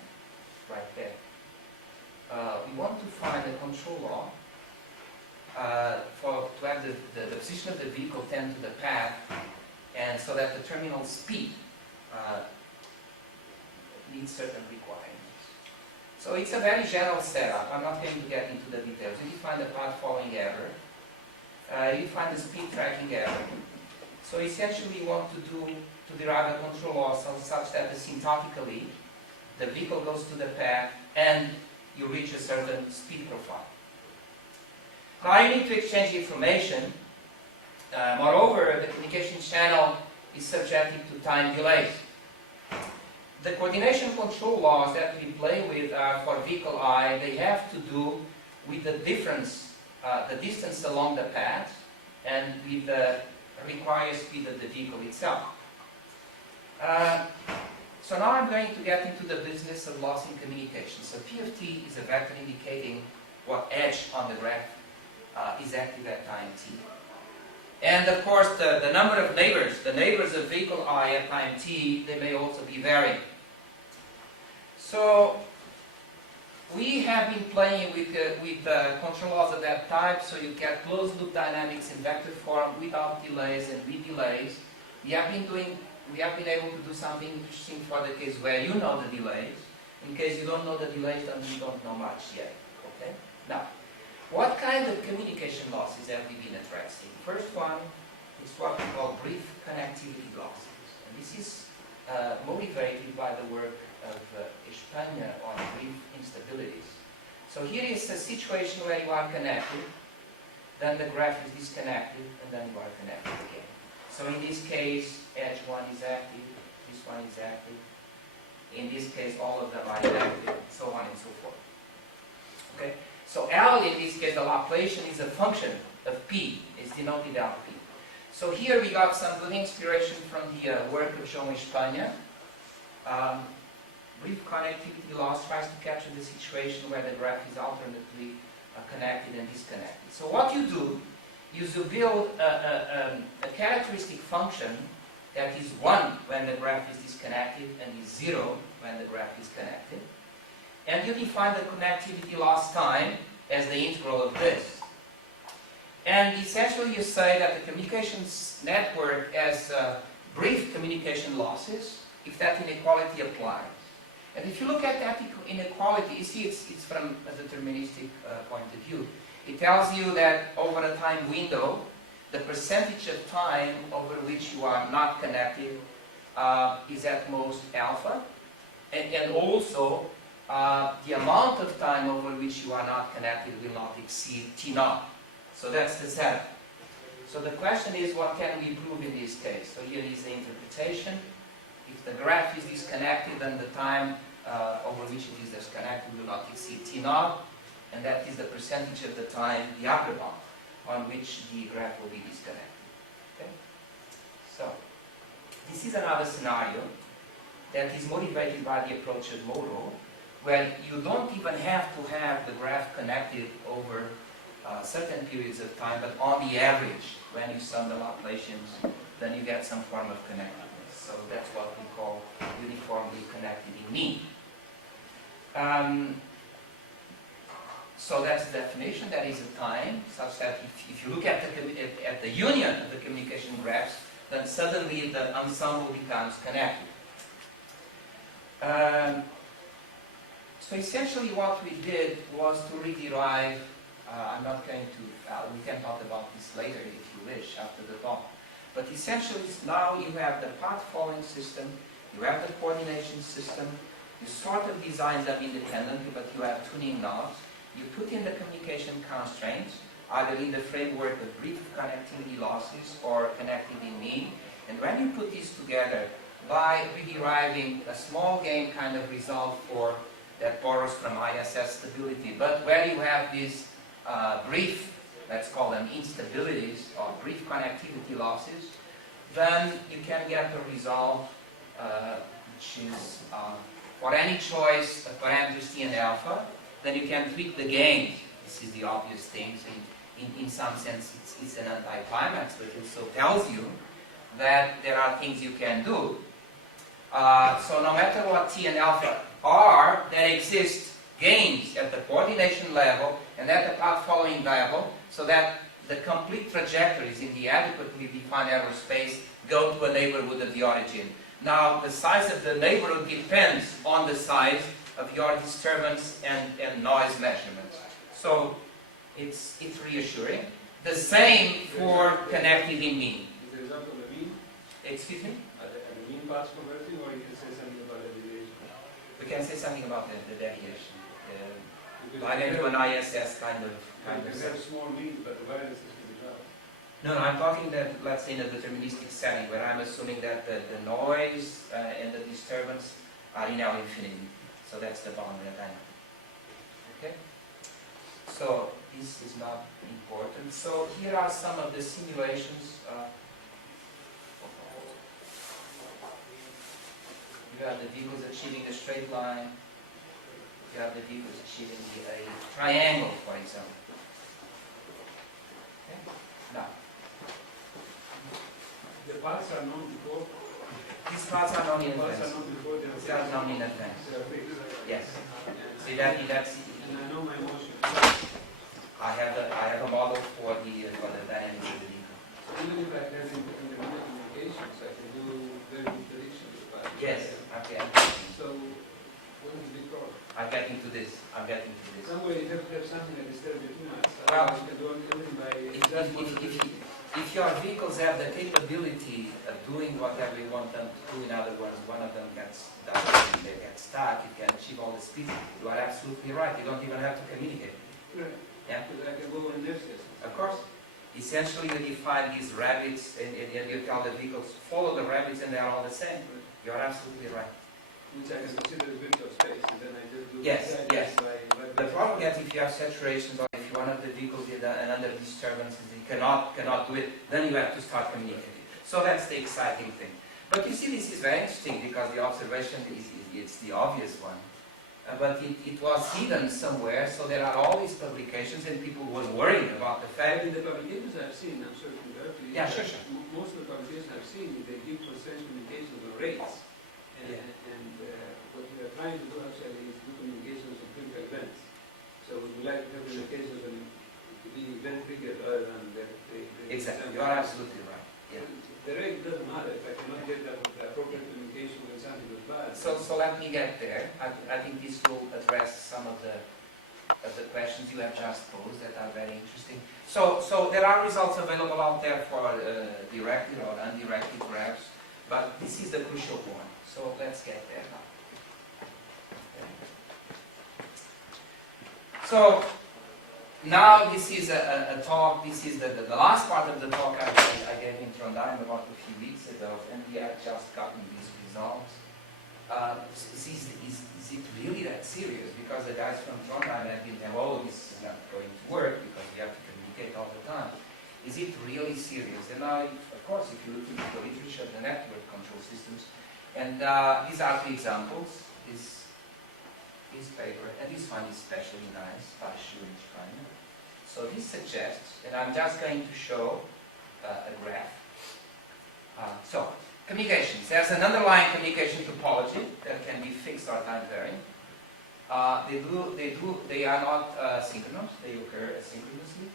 right there, we want to find a control law to have the position of the vehicle tend to the path, and so that the terminal speed meets certain requirements. So it's a very general setup. I'm not going to get into the details. You define the path following error. You define the speed tracking error. So essentially we want to derive a control law such that asymptotically the vehicle goes to the path and you reach a certain speed profile. Now you need to exchange information. Moreover, the communication channel is subjected to time delays. The coordination control laws that we play with for vehicle I, they have to do with the difference, the distance along the path, and with the required speed of the vehicle itself. So now I'm going to get into the business of loss in communication. So P of t is a vector indicating what edge on the graph is active at time t. And of course the number of neighbors, the neighbors of vehicle I at time t, they may also be varying. So we have been playing with control laws of that type, so you get closed loop dynamics in vector form without delays and with delays. We have been able to do something interesting for the case where you know the delays. In case you don't know the delays, then you don't know much yet. Okay? Now, what kind of communication losses have we been addressing? First one is what we call brief connectivity losses. And this is motivated by the work of España on brief instabilities. So here is a situation where you are connected, then the graph is disconnected, and then you are connected again. So in this case, edge 1 is active, this one is active. In this case, all of them are inactive, so on and so forth. Okay? So L, in this case, the Laplacian is a function of P. It's denoted Lp. So here we got some good inspiration from the work of João España. Brief connectivity loss tries to capture the situation where the graph is alternately connected and disconnected. So what you do is you build a characteristic function that is 1 when the graph is disconnected and is 0 when the graph is connected. And you define the connectivity loss time as the integral of this. And essentially you say that the communications network has brief communication losses if that inequality applies. And if you look at that inequality, you see it's from a deterministic point of view. It tells you that over a time window, the percentage of time over which you are not connected is at most alpha. And also, the amount of time over which you are not connected will not exceed T naught. So that's the setup. So the question is, what can we prove in this case? So here is the interpretation. If the graph is disconnected, then the time over which it is disconnected will not exceed T naught, and that is the percentage of the time, the upper bound, on which the graph will be disconnected. Okay? So, this is another scenario that is motivated by the approach of Moreau, where you don't even have to have the graph connected over certain periods of time, but on the average, when you sum the Laplacians, then you get some form of connectedness. So that's what we call uniformly connected in mean. So that's the definition. That is a time such that if you look at the union of the communication graphs, then suddenly the ensemble becomes connected. So essentially what we did was to rederive, I'm not going to, we can talk about this later if you wish after the talk. But essentially now you have the path following system, you have the coordination system, you sort of design them independently, but you have tuning knobs. You put in the communication constraints, either in the framework of brief connectivity losses or connected in mean. And when you put these together, by rederiving a small game kind of result for that borrows from ISS stability, but where you have these brief, let's call them instabilities or brief connectivity losses, then you can get a result which is for any choice of parameters T and alpha, then you can tweak the game. This is the obvious thing. So in some sense, it's an anti-climax, but it also tells you that there are things you can do. So no matter what T and alpha are, there exist gains at the coordination level and at the path following level, so that the complete trajectories in the adequately defined error space go to a neighborhood of the origin. Now, the size of the neighborhood depends on the size of your disturbance and noise measurements. So it's reassuring. The same for connected in mean. Is the result of the mean? Excuse me? Are the mean parts converting, or you can say something about the deviation? We can say something about the deviation. Because Like you into an have- ISS kind of you can have small means, but the variance is pretty large. No, no, I'm talking that, let's say, in a deterministic setting, where I'm assuming that the noise and the disturbance are in L infinity. So that's the boundary that I know. Okay? So this is not important. So here are some of the simulations. You have the vehicles achieving a straight line. You have the vehicles achieving a triangle, for example. Okay? Now, The parts are known before. these parts are known in The parts are advance. known before. These are known in advance. They are fixed. Yes. And- See that's And I know my motion. I have a model for the dynamics of the vehicle. So even if I have intermediate communications, I can do very good predictions of parts. Yes. Okay. So what is the big problem? I'm getting to this. Somewhere you have to have something that is terribly too much. Well, Otherwise you can do everything by just one. If your vehicles have the capability of doing whatever you want them to do, in other words, one of them gets stuck, they get stuck, you can achieve all the speed, you are absolutely right. You don't even have to communicate. Right. Yeah. Because I can go in this system. Of course. Essentially, you define these rabbits and you tell the vehicles, follow the rabbits and they are all the same. You are absolutely right. Which I can consider as virtual space, and then I just do Yes, the yes. by The problem is if you have saturations or if one of the vehicles is under disturbances, you cannot do it, then you have to start communicating. So that's the exciting thing. But you see, this is very interesting because the observation it's the obvious one. But it was hidden somewhere, so there are all these publications and people were worrying about the fact. In the publications I've seen, I'm sorry to interrupt you. Yeah, sure. Most of the publications I've seen, they give constraints communications on rates. And, Yeah. and what we are trying to do actually is do communications on critical events. So we would like to have communications on to be very triggered rather than the Exactly, you are absolutely right. Yeah. The rate doesn't matter if I cannot get the appropriate communication when something goes bad. So let me get there. I think this will address some of the questions you have just posed that are very interesting. So there are results available out there for directed or undirected graphs, but this is the crucial one. So let's get there now. Okay. So now this is a talk. This is the last part of the talk I gave in Trondheim about a few weeks ago, and we have just gotten these results. Is it really that serious? Because the guys from Trondheim have been saying, oh, this is not going to work because we have to communicate all the time. Is it really serious? And of course, if you look into the literature of the network control systems, and these are the examples, this paper, and this one is especially nice, by Shu and Schreiner. So this suggests, and I'm just going to show a graph. So, communications. There's an underlying communication topology that can be fixed or time varying. They are not synchronous, they occur asynchronously.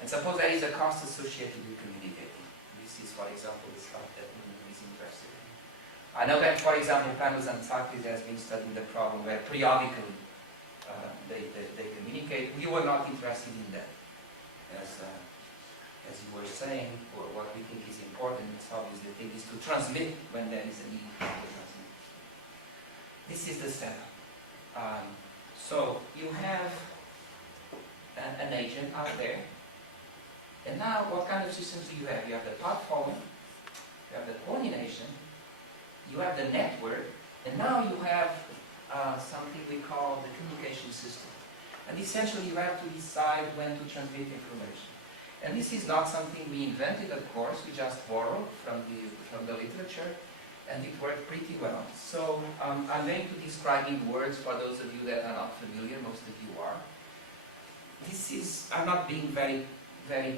And suppose there is a cost associated with communicating. This is, for example, the stuff that is interested in. I know that, for example, Panos and Tsakis has been studying the problem where periodically they communicate. We were not interested in that. As you were saying, or what we think is important, it's obvious the thing is to transmit when there is a need to transmit. This is the setup. So you have an agent out there. And now, what kind of systems do you have? You have the path following, you have the coordination, you have the network, and now you have something we call the communication system. And essentially, you have to decide when to transmit information. And this is not something we invented, of course. We just borrowed from the literature, and it worked pretty well. So I'm going to describe in words for those of you that are not familiar. Most of you are. I'm not being very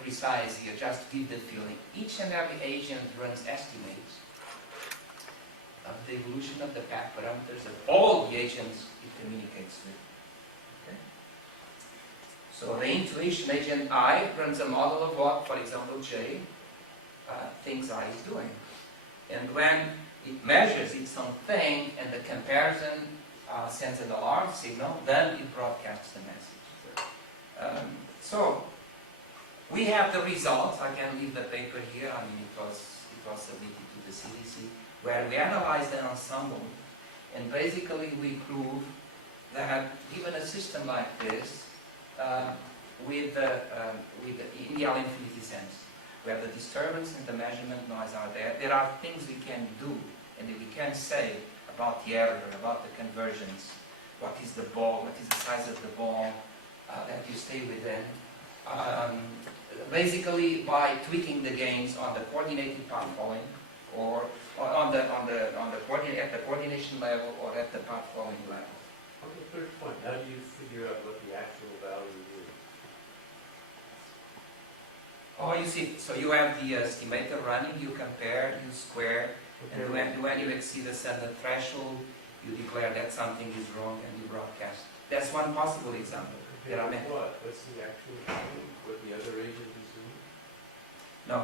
precise here, just to give the feeling. Each and every agent runs estimates of the evolution of the path parameters of all the agents it communicates with. Okay? So the intuition agent I runs a model of what, for example, J thinks I is doing. And when it measures its own thing and the comparison sends an alarm signal, then it broadcasts the message. So we have the results. I can leave the paper here. I mean, it it was submitted to the CDC, where we analyzed the ensemble, and basically we prove that given a system like this, with the ideal infinity sense, where the disturbance and the measurement noise are there are things we can do and we can say about the error, about the convergence, what is the ball, what is the size of the ball that you stay within. Basically by tweaking the gains on the coordinated path following, or at the coordination level, or at the path following level. On the third point, how do you figure out what the actual value is? Oh, you see, so you have the estimator running, you compare, you square, and when you exceed a certain threshold, you declare that something is wrong and you broadcast. That's one possible example. There are many. What? What's the actual value? What the other agent is doing? No,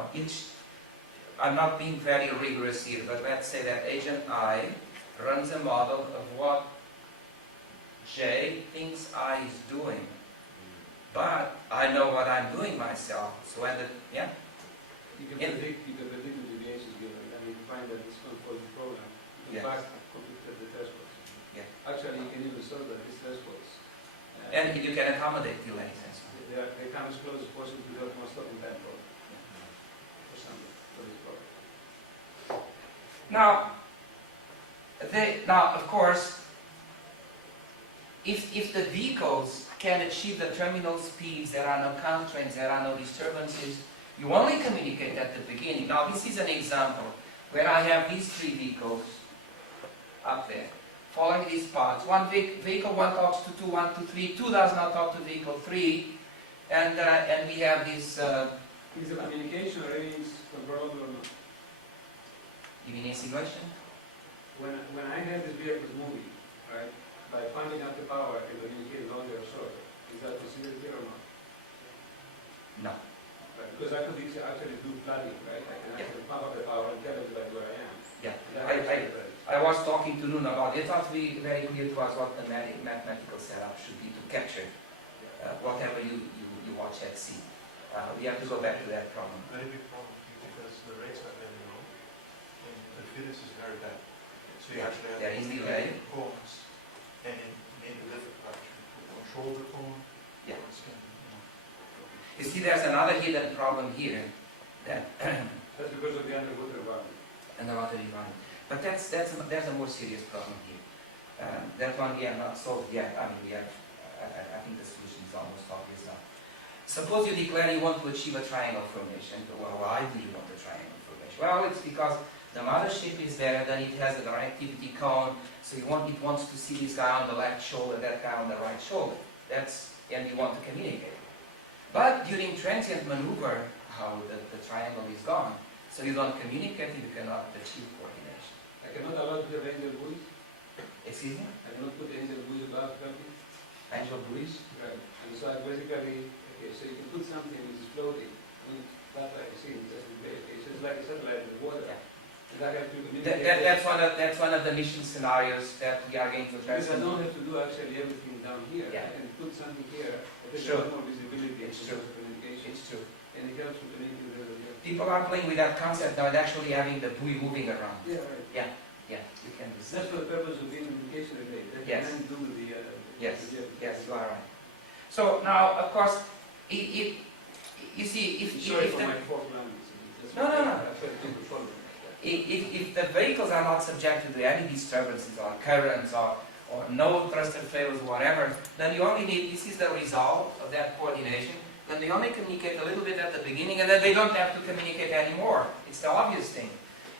I'm not being very rigorous here, but let's say that agent I runs a model of what J thinks I is doing. But I know what I'm doing myself. So when You can predict the deviations given, and you find that it's controlled the program. You can back complete the thresholds. Yeah. Actually, you can even solve that these thresholds. and you can accommodate delays and so on. They come as close as possible to the most stopping time for something for this program. Now, of course, if the vehicles can achieve the terminal speeds, there are no constraints, there are no disturbances, you only communicate at the beginning. Now, this is an example where I have these three vehicles up there, following these paths. Vehicle 1 talks to 2, 1 to 3, 2 does not talk to vehicle 3, and we have this... Is the communication range controllable or not? You mean insinuation? When I have this vehicle moving, right, by finding out the power and communicate longer or shorter, is that considered here or not? No. Right, because I could actually do flooding, right? I can actually pump up the power and tell everybody where I am. Yeah. That I was talking to Noon about it. It was very clear to us what the mathematical setup should be to capture whatever you watch at sea. We have to go back to that problem. Very big problem because the rates are very low and the fitness is very bad. So you actually have There is delay. components and it made it difficult actually to control the phone. Yeah. It's kind of, You see, there's another hidden problem here that That's because of the underwater environment. and the water environment. But there's a more serious problem here. That one we have not solved yet. I mean, I think the solution is almost obvious now. Suppose you declare you want to achieve a triangle formation. Well, why do you want a triangle formation? Well, it's because the mothership is there, then it has a directivity cone, so it wants to see this guy on the left shoulder, that guy on the right shoulder. And you want to communicate. But during transient maneuver, the triangle is gone, so you don't communicate, you cannot achieve coordination. I cannot allow to have angel buoys. Excuse me? I cannot put angel buoys above 20. Angel buoys? Right. And so I basically, okay, so you can put something which is floating. That's what I see, it's just okay, so it's like a satellite in the water. Yeah. And I have to communicate. That's one of the mission scenarios that we are going to address. Because I don't have to do actually everything down here. Yeah. I can put something here. There's Sure. more visibility. It's in true. terms of communication. It's true. And it helps with connecting with the People are playing with that concept now and actually having the buoy moving around. Yeah, right. Yeah, you can do That's for the purpose of being communication relay. That Yes. can do with the... Yes, the yes, you are right. So now, of course, you see, Sorry if for the, my fork language. That's No, what no, no. I try to do the following. if the vehicles are not subjected to any disturbances or currents or no thruster fails, whatever, then you only need, this is the result of that coordination, then they only communicate a little bit at the beginning and then they don't have to communicate anymore. It's the obvious thing.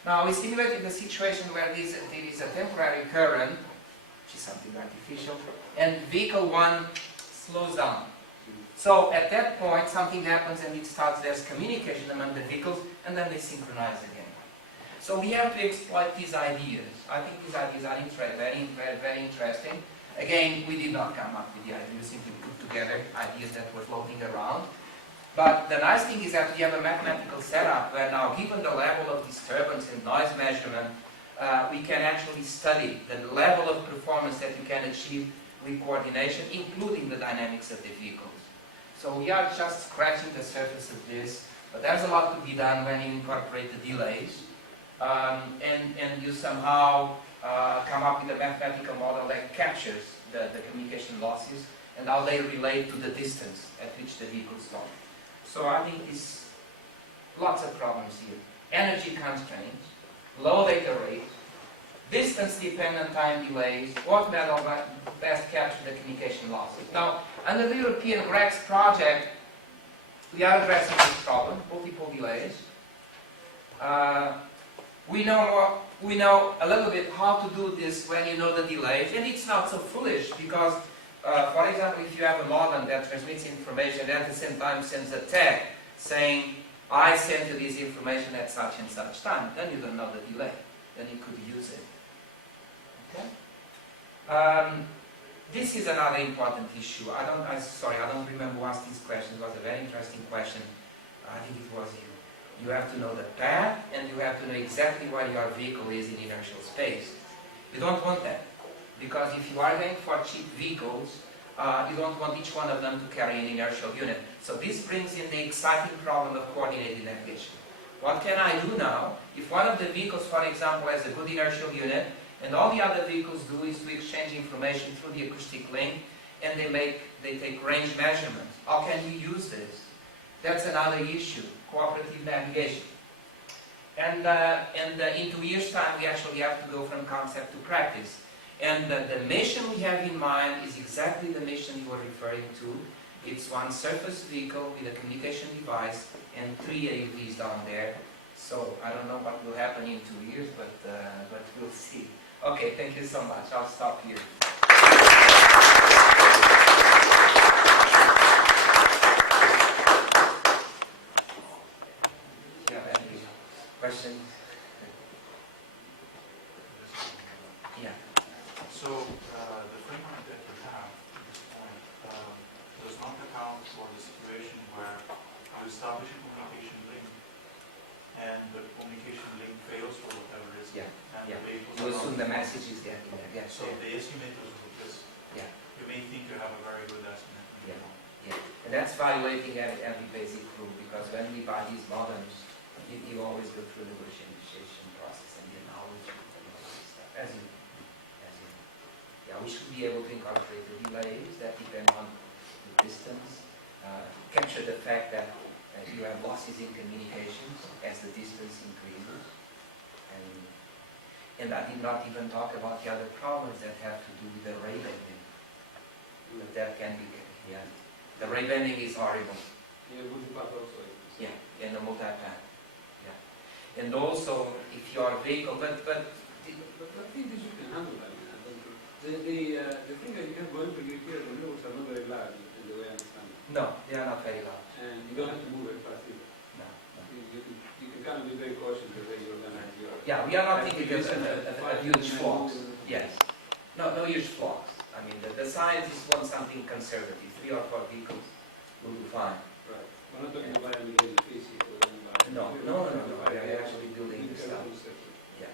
Now, we simulated a situation where there is a temporary current, which is something artificial, and vehicle 1 slows down. So at that point, something happens and there's communication among the vehicles, and then they synchronize again. So we have to exploit these ideas. I think these ideas are very interesting. Again, we did not come up with the idea, we simply put together ideas that were floating around. But the nice thing is that we have a mathematical setup where now, given the level of disturbance and noise measurement, we can actually study the level of performance that you can achieve with coordination, including the dynamics of the vehicles. So we are just scratching the surface of this, but there's a lot to be done when you incorporate the delays. and you somehow come up with a mathematical model that captures the communication losses and how they relate to the distance at which the vehicles stop. So I think there's lots of problems here. Energy constraints, low data rates, distance-dependent time delays, what model best capture the communication losses. Now, under the European REX project, we are addressing this problem, multiple delays. We know a little bit how to do this when you know the delays, and it's not so foolish because, for example, if you have a modem that transmits information and at the same time sends a tag saying, I sent you this information at such and such time, then you don't know the delay, then you could use it. Okay? This is another important issue. I don't remember who asked this question. It was a very interesting question. I think it was you. You have to know the path, and you have to know exactly where your vehicle is in inertial space. You don't want that, because if you are going for cheap vehicles, you don't want each one of them to carry an inertial unit. So this brings in the exciting problem of coordinated navigation. What can I do now if one of the vehicles, for example, has a good inertial unit, and all the other vehicles do is to exchange information through the acoustic link, and they take range measurements? How can you use this? That's another issue, cooperative navigation. And in 2 years' time, we actually have to go from concept to practice. And the mission we have in mind is exactly the mission you were referring to. It's one surface vehicle with a communication device and 3 AUVs down there. So I don't know what will happen in 2 years, but we'll see. Okay, thank you so much. I'll stop here. Do you have any questions? Yeah. So the framework that you have at this point does not account for the situation where you establish a communication link and the communication link fails for whatever reason. Yeah. And Yeah. the vehicles You are assume not- the message is getting there. Yes. So the estimators will just, Yeah. you may think you have a very good estimate. Yeah. Yeah. And that's violating every basic rule, because when we buy these modems, you always go through the negotiation process and get knowledge and all this stuff. As you know. Yeah, we should be able to incorporate the delays that depend on the distance, capture the fact that you have losses in communications as the distance increases. And I did not even talk about the other problems that have to do with the ray bending. That can be, yeah. The ray bending is horrible. Yeah, multipath also. Yeah, in the multipath. Yeah. And also, if your vehicle, but But I think this you can handle that. I don't think. The thing that you have going to get here, the networks are not very large in the way I understand it. no, they are not very large. And you don't have to move very fast either. No. You can kind of be very cautious the way you organize your... Yeah, we are not thinking of a huge flux. Yes. No huge flux. I mean, the scientists want something conservative. 3 or 4 vehicles will be fine. Right. We're not talking about any game face here. We're talking about... No. We are actually building this stuff. Yeah.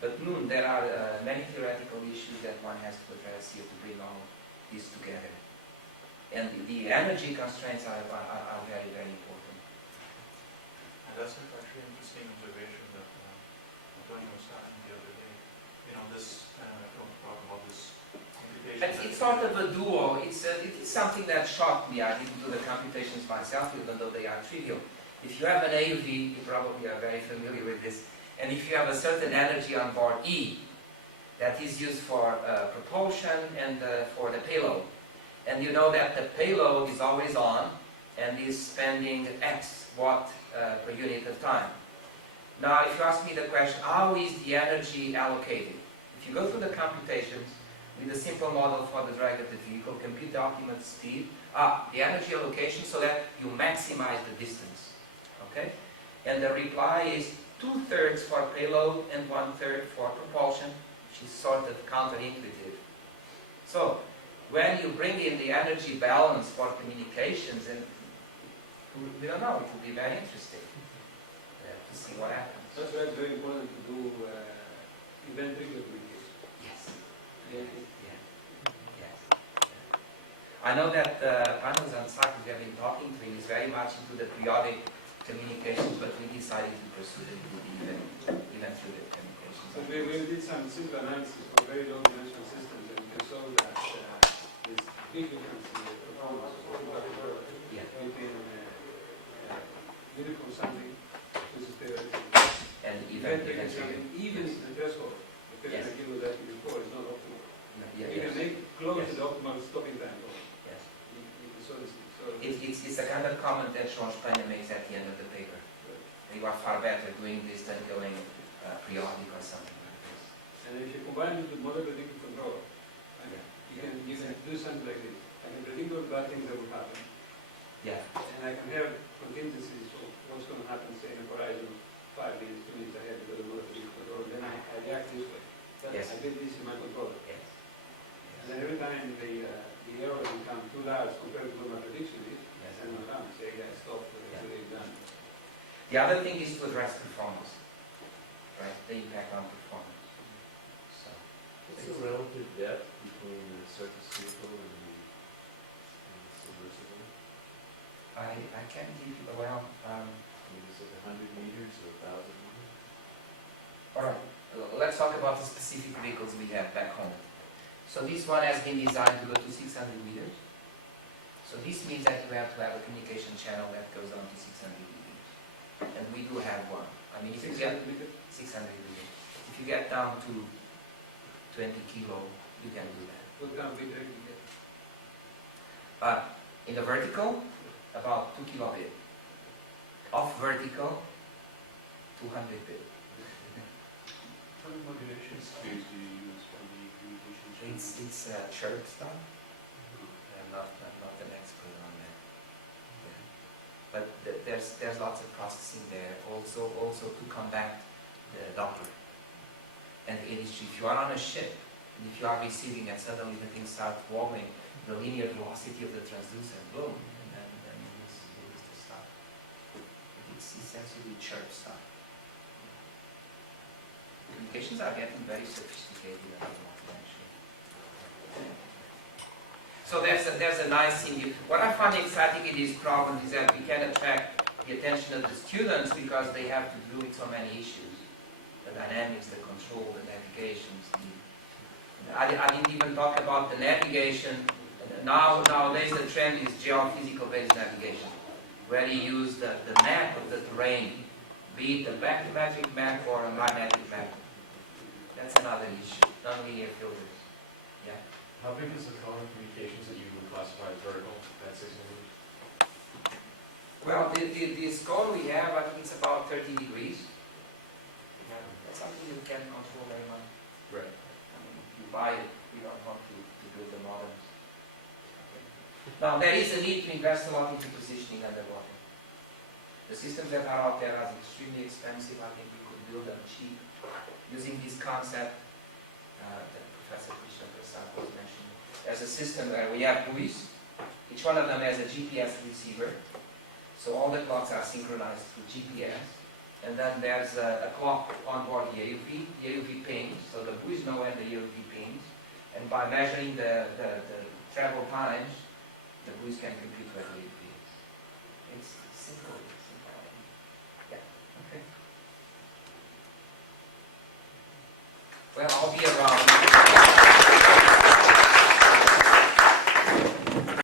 But there are many theoretical issues that one has to address here to bring all this together. And the energy constraints are very, very important. And that's actually an interesting observation that Antonio was having the other day. You know, this, I don't talk about this computation. It's sort of a duo. It is something that shocked me. I didn't do the computations myself, even though they are trivial. If you have an AUV, you probably are very familiar with this, and if you have a certain energy on board E, that is used for propulsion and for the payload. And you know that the payload is always on and is spending X watt per unit of time. Now, if you ask me the question, how is the energy allocated? If you go through the computations with a simple model for the drag of the vehicle, compute the optimum speed, the energy allocation so that you maximize the distance. Okay? And the reply is 2/3 for payload and 1/3 for propulsion, which is sort of counterintuitive. So, when you bring in the energy balance for communications, and we don't know, it will be very interesting to see what happens. That's why it's very important to do event trigger communication. Yes. Yeah. Yes. I know that Panos and Sakis we have been talking to him is very much into the periodic communications, but we decided to pursue the event So we did some simple analysis for very low dimensional systems, and we saw that there's big difference in the performance of Yeah. between uniform sampling, which is theoretical, And event event driven sampling, even Yes. the threshold, the Yes. I gave that before, is not optimal. Yeah, You can yes. make close Yes. to the optimal stopping time. Yes. So It's the kind of comment that Sean Steiner makes at the end of the paper. You are far better doing this than going periodic or something like this. and if you combine it with model predictive control, Yeah. you can do something like this. I can predict all the bad things that will happen, Yeah. and I can have contingencies of what's going to happen, say, in a horizon 5 minutes, 2 minutes ahead because of model predictive control. Then I react this way. But Yes. I build this in my controller. Yes. And then every time the error will become too large compared to what my prediction is, I Yes. send them around and say, guys, stop, it's done. The other thing is to address performance, right? The impact on performance. So, What's the relative depth between the surface vehicle and the submersible? I can't give you, well, I mean, is it 100 meters or 1,000 meters? all right, let's talk about the specific vehicles we have back home. So this one has been designed to go to 600 meters. So this means that you have to have a communication channel that goes on to 600 meters. And we do have one. I mean, if you get 600 meters, if you get down to 20 kilo, you can do that. What kind of bit do you get? In the vertical, about 2 kilobit. Off vertical, 200 bit. What modulation space do you use for the communication channel? It's chirp stuff. I'm not an expert on that. Yeah. But there's lots of processing there. Also to combat the Doppler. And it is, if you are on a ship, and if you are receiving and suddenly the thing starts wobbling, the linear velocity of the transducer, boom, and then you lose the stuff. It's essentially chirp stuff. Communications are getting very sophisticated at the moment, actually. So there's a nice thing. What I find exciting in these problems is that we can attract the attention of the students because they have to do with so many issues. The dynamics, the control, the navigations. I didn't even talk about the navigation. Nowadays the trend is geophysical based navigation, where you use the map of the terrain, be it a bathymetric map or a magnetic map. That's another issue, non-linear filters. Yeah. How big is the cone of communications that you would classify as vertical at 6 meters? Well, the score we have, I think it's about 30 degrees. Yeah, that's something you can control very much. Right. I mean, if you buy it, you don't want to build the models. Now, there is a need to invest a lot into positioning underwater. The systems that are out there are extremely expensive. I think we could build them cheap using this concept that Professor Krishna Prasad was mentioning. There's a system where we have buoys. Each one of them has a GPS receiver. So all the clocks are synchronized through GPS. And then there's a clock on board the AUV. The AUV pings, so the buoys know when the AUV pings. And by measuring the travel times, the buoys can compute where the AUV is. It's simple. Yeah, okay. Well, I'll be around.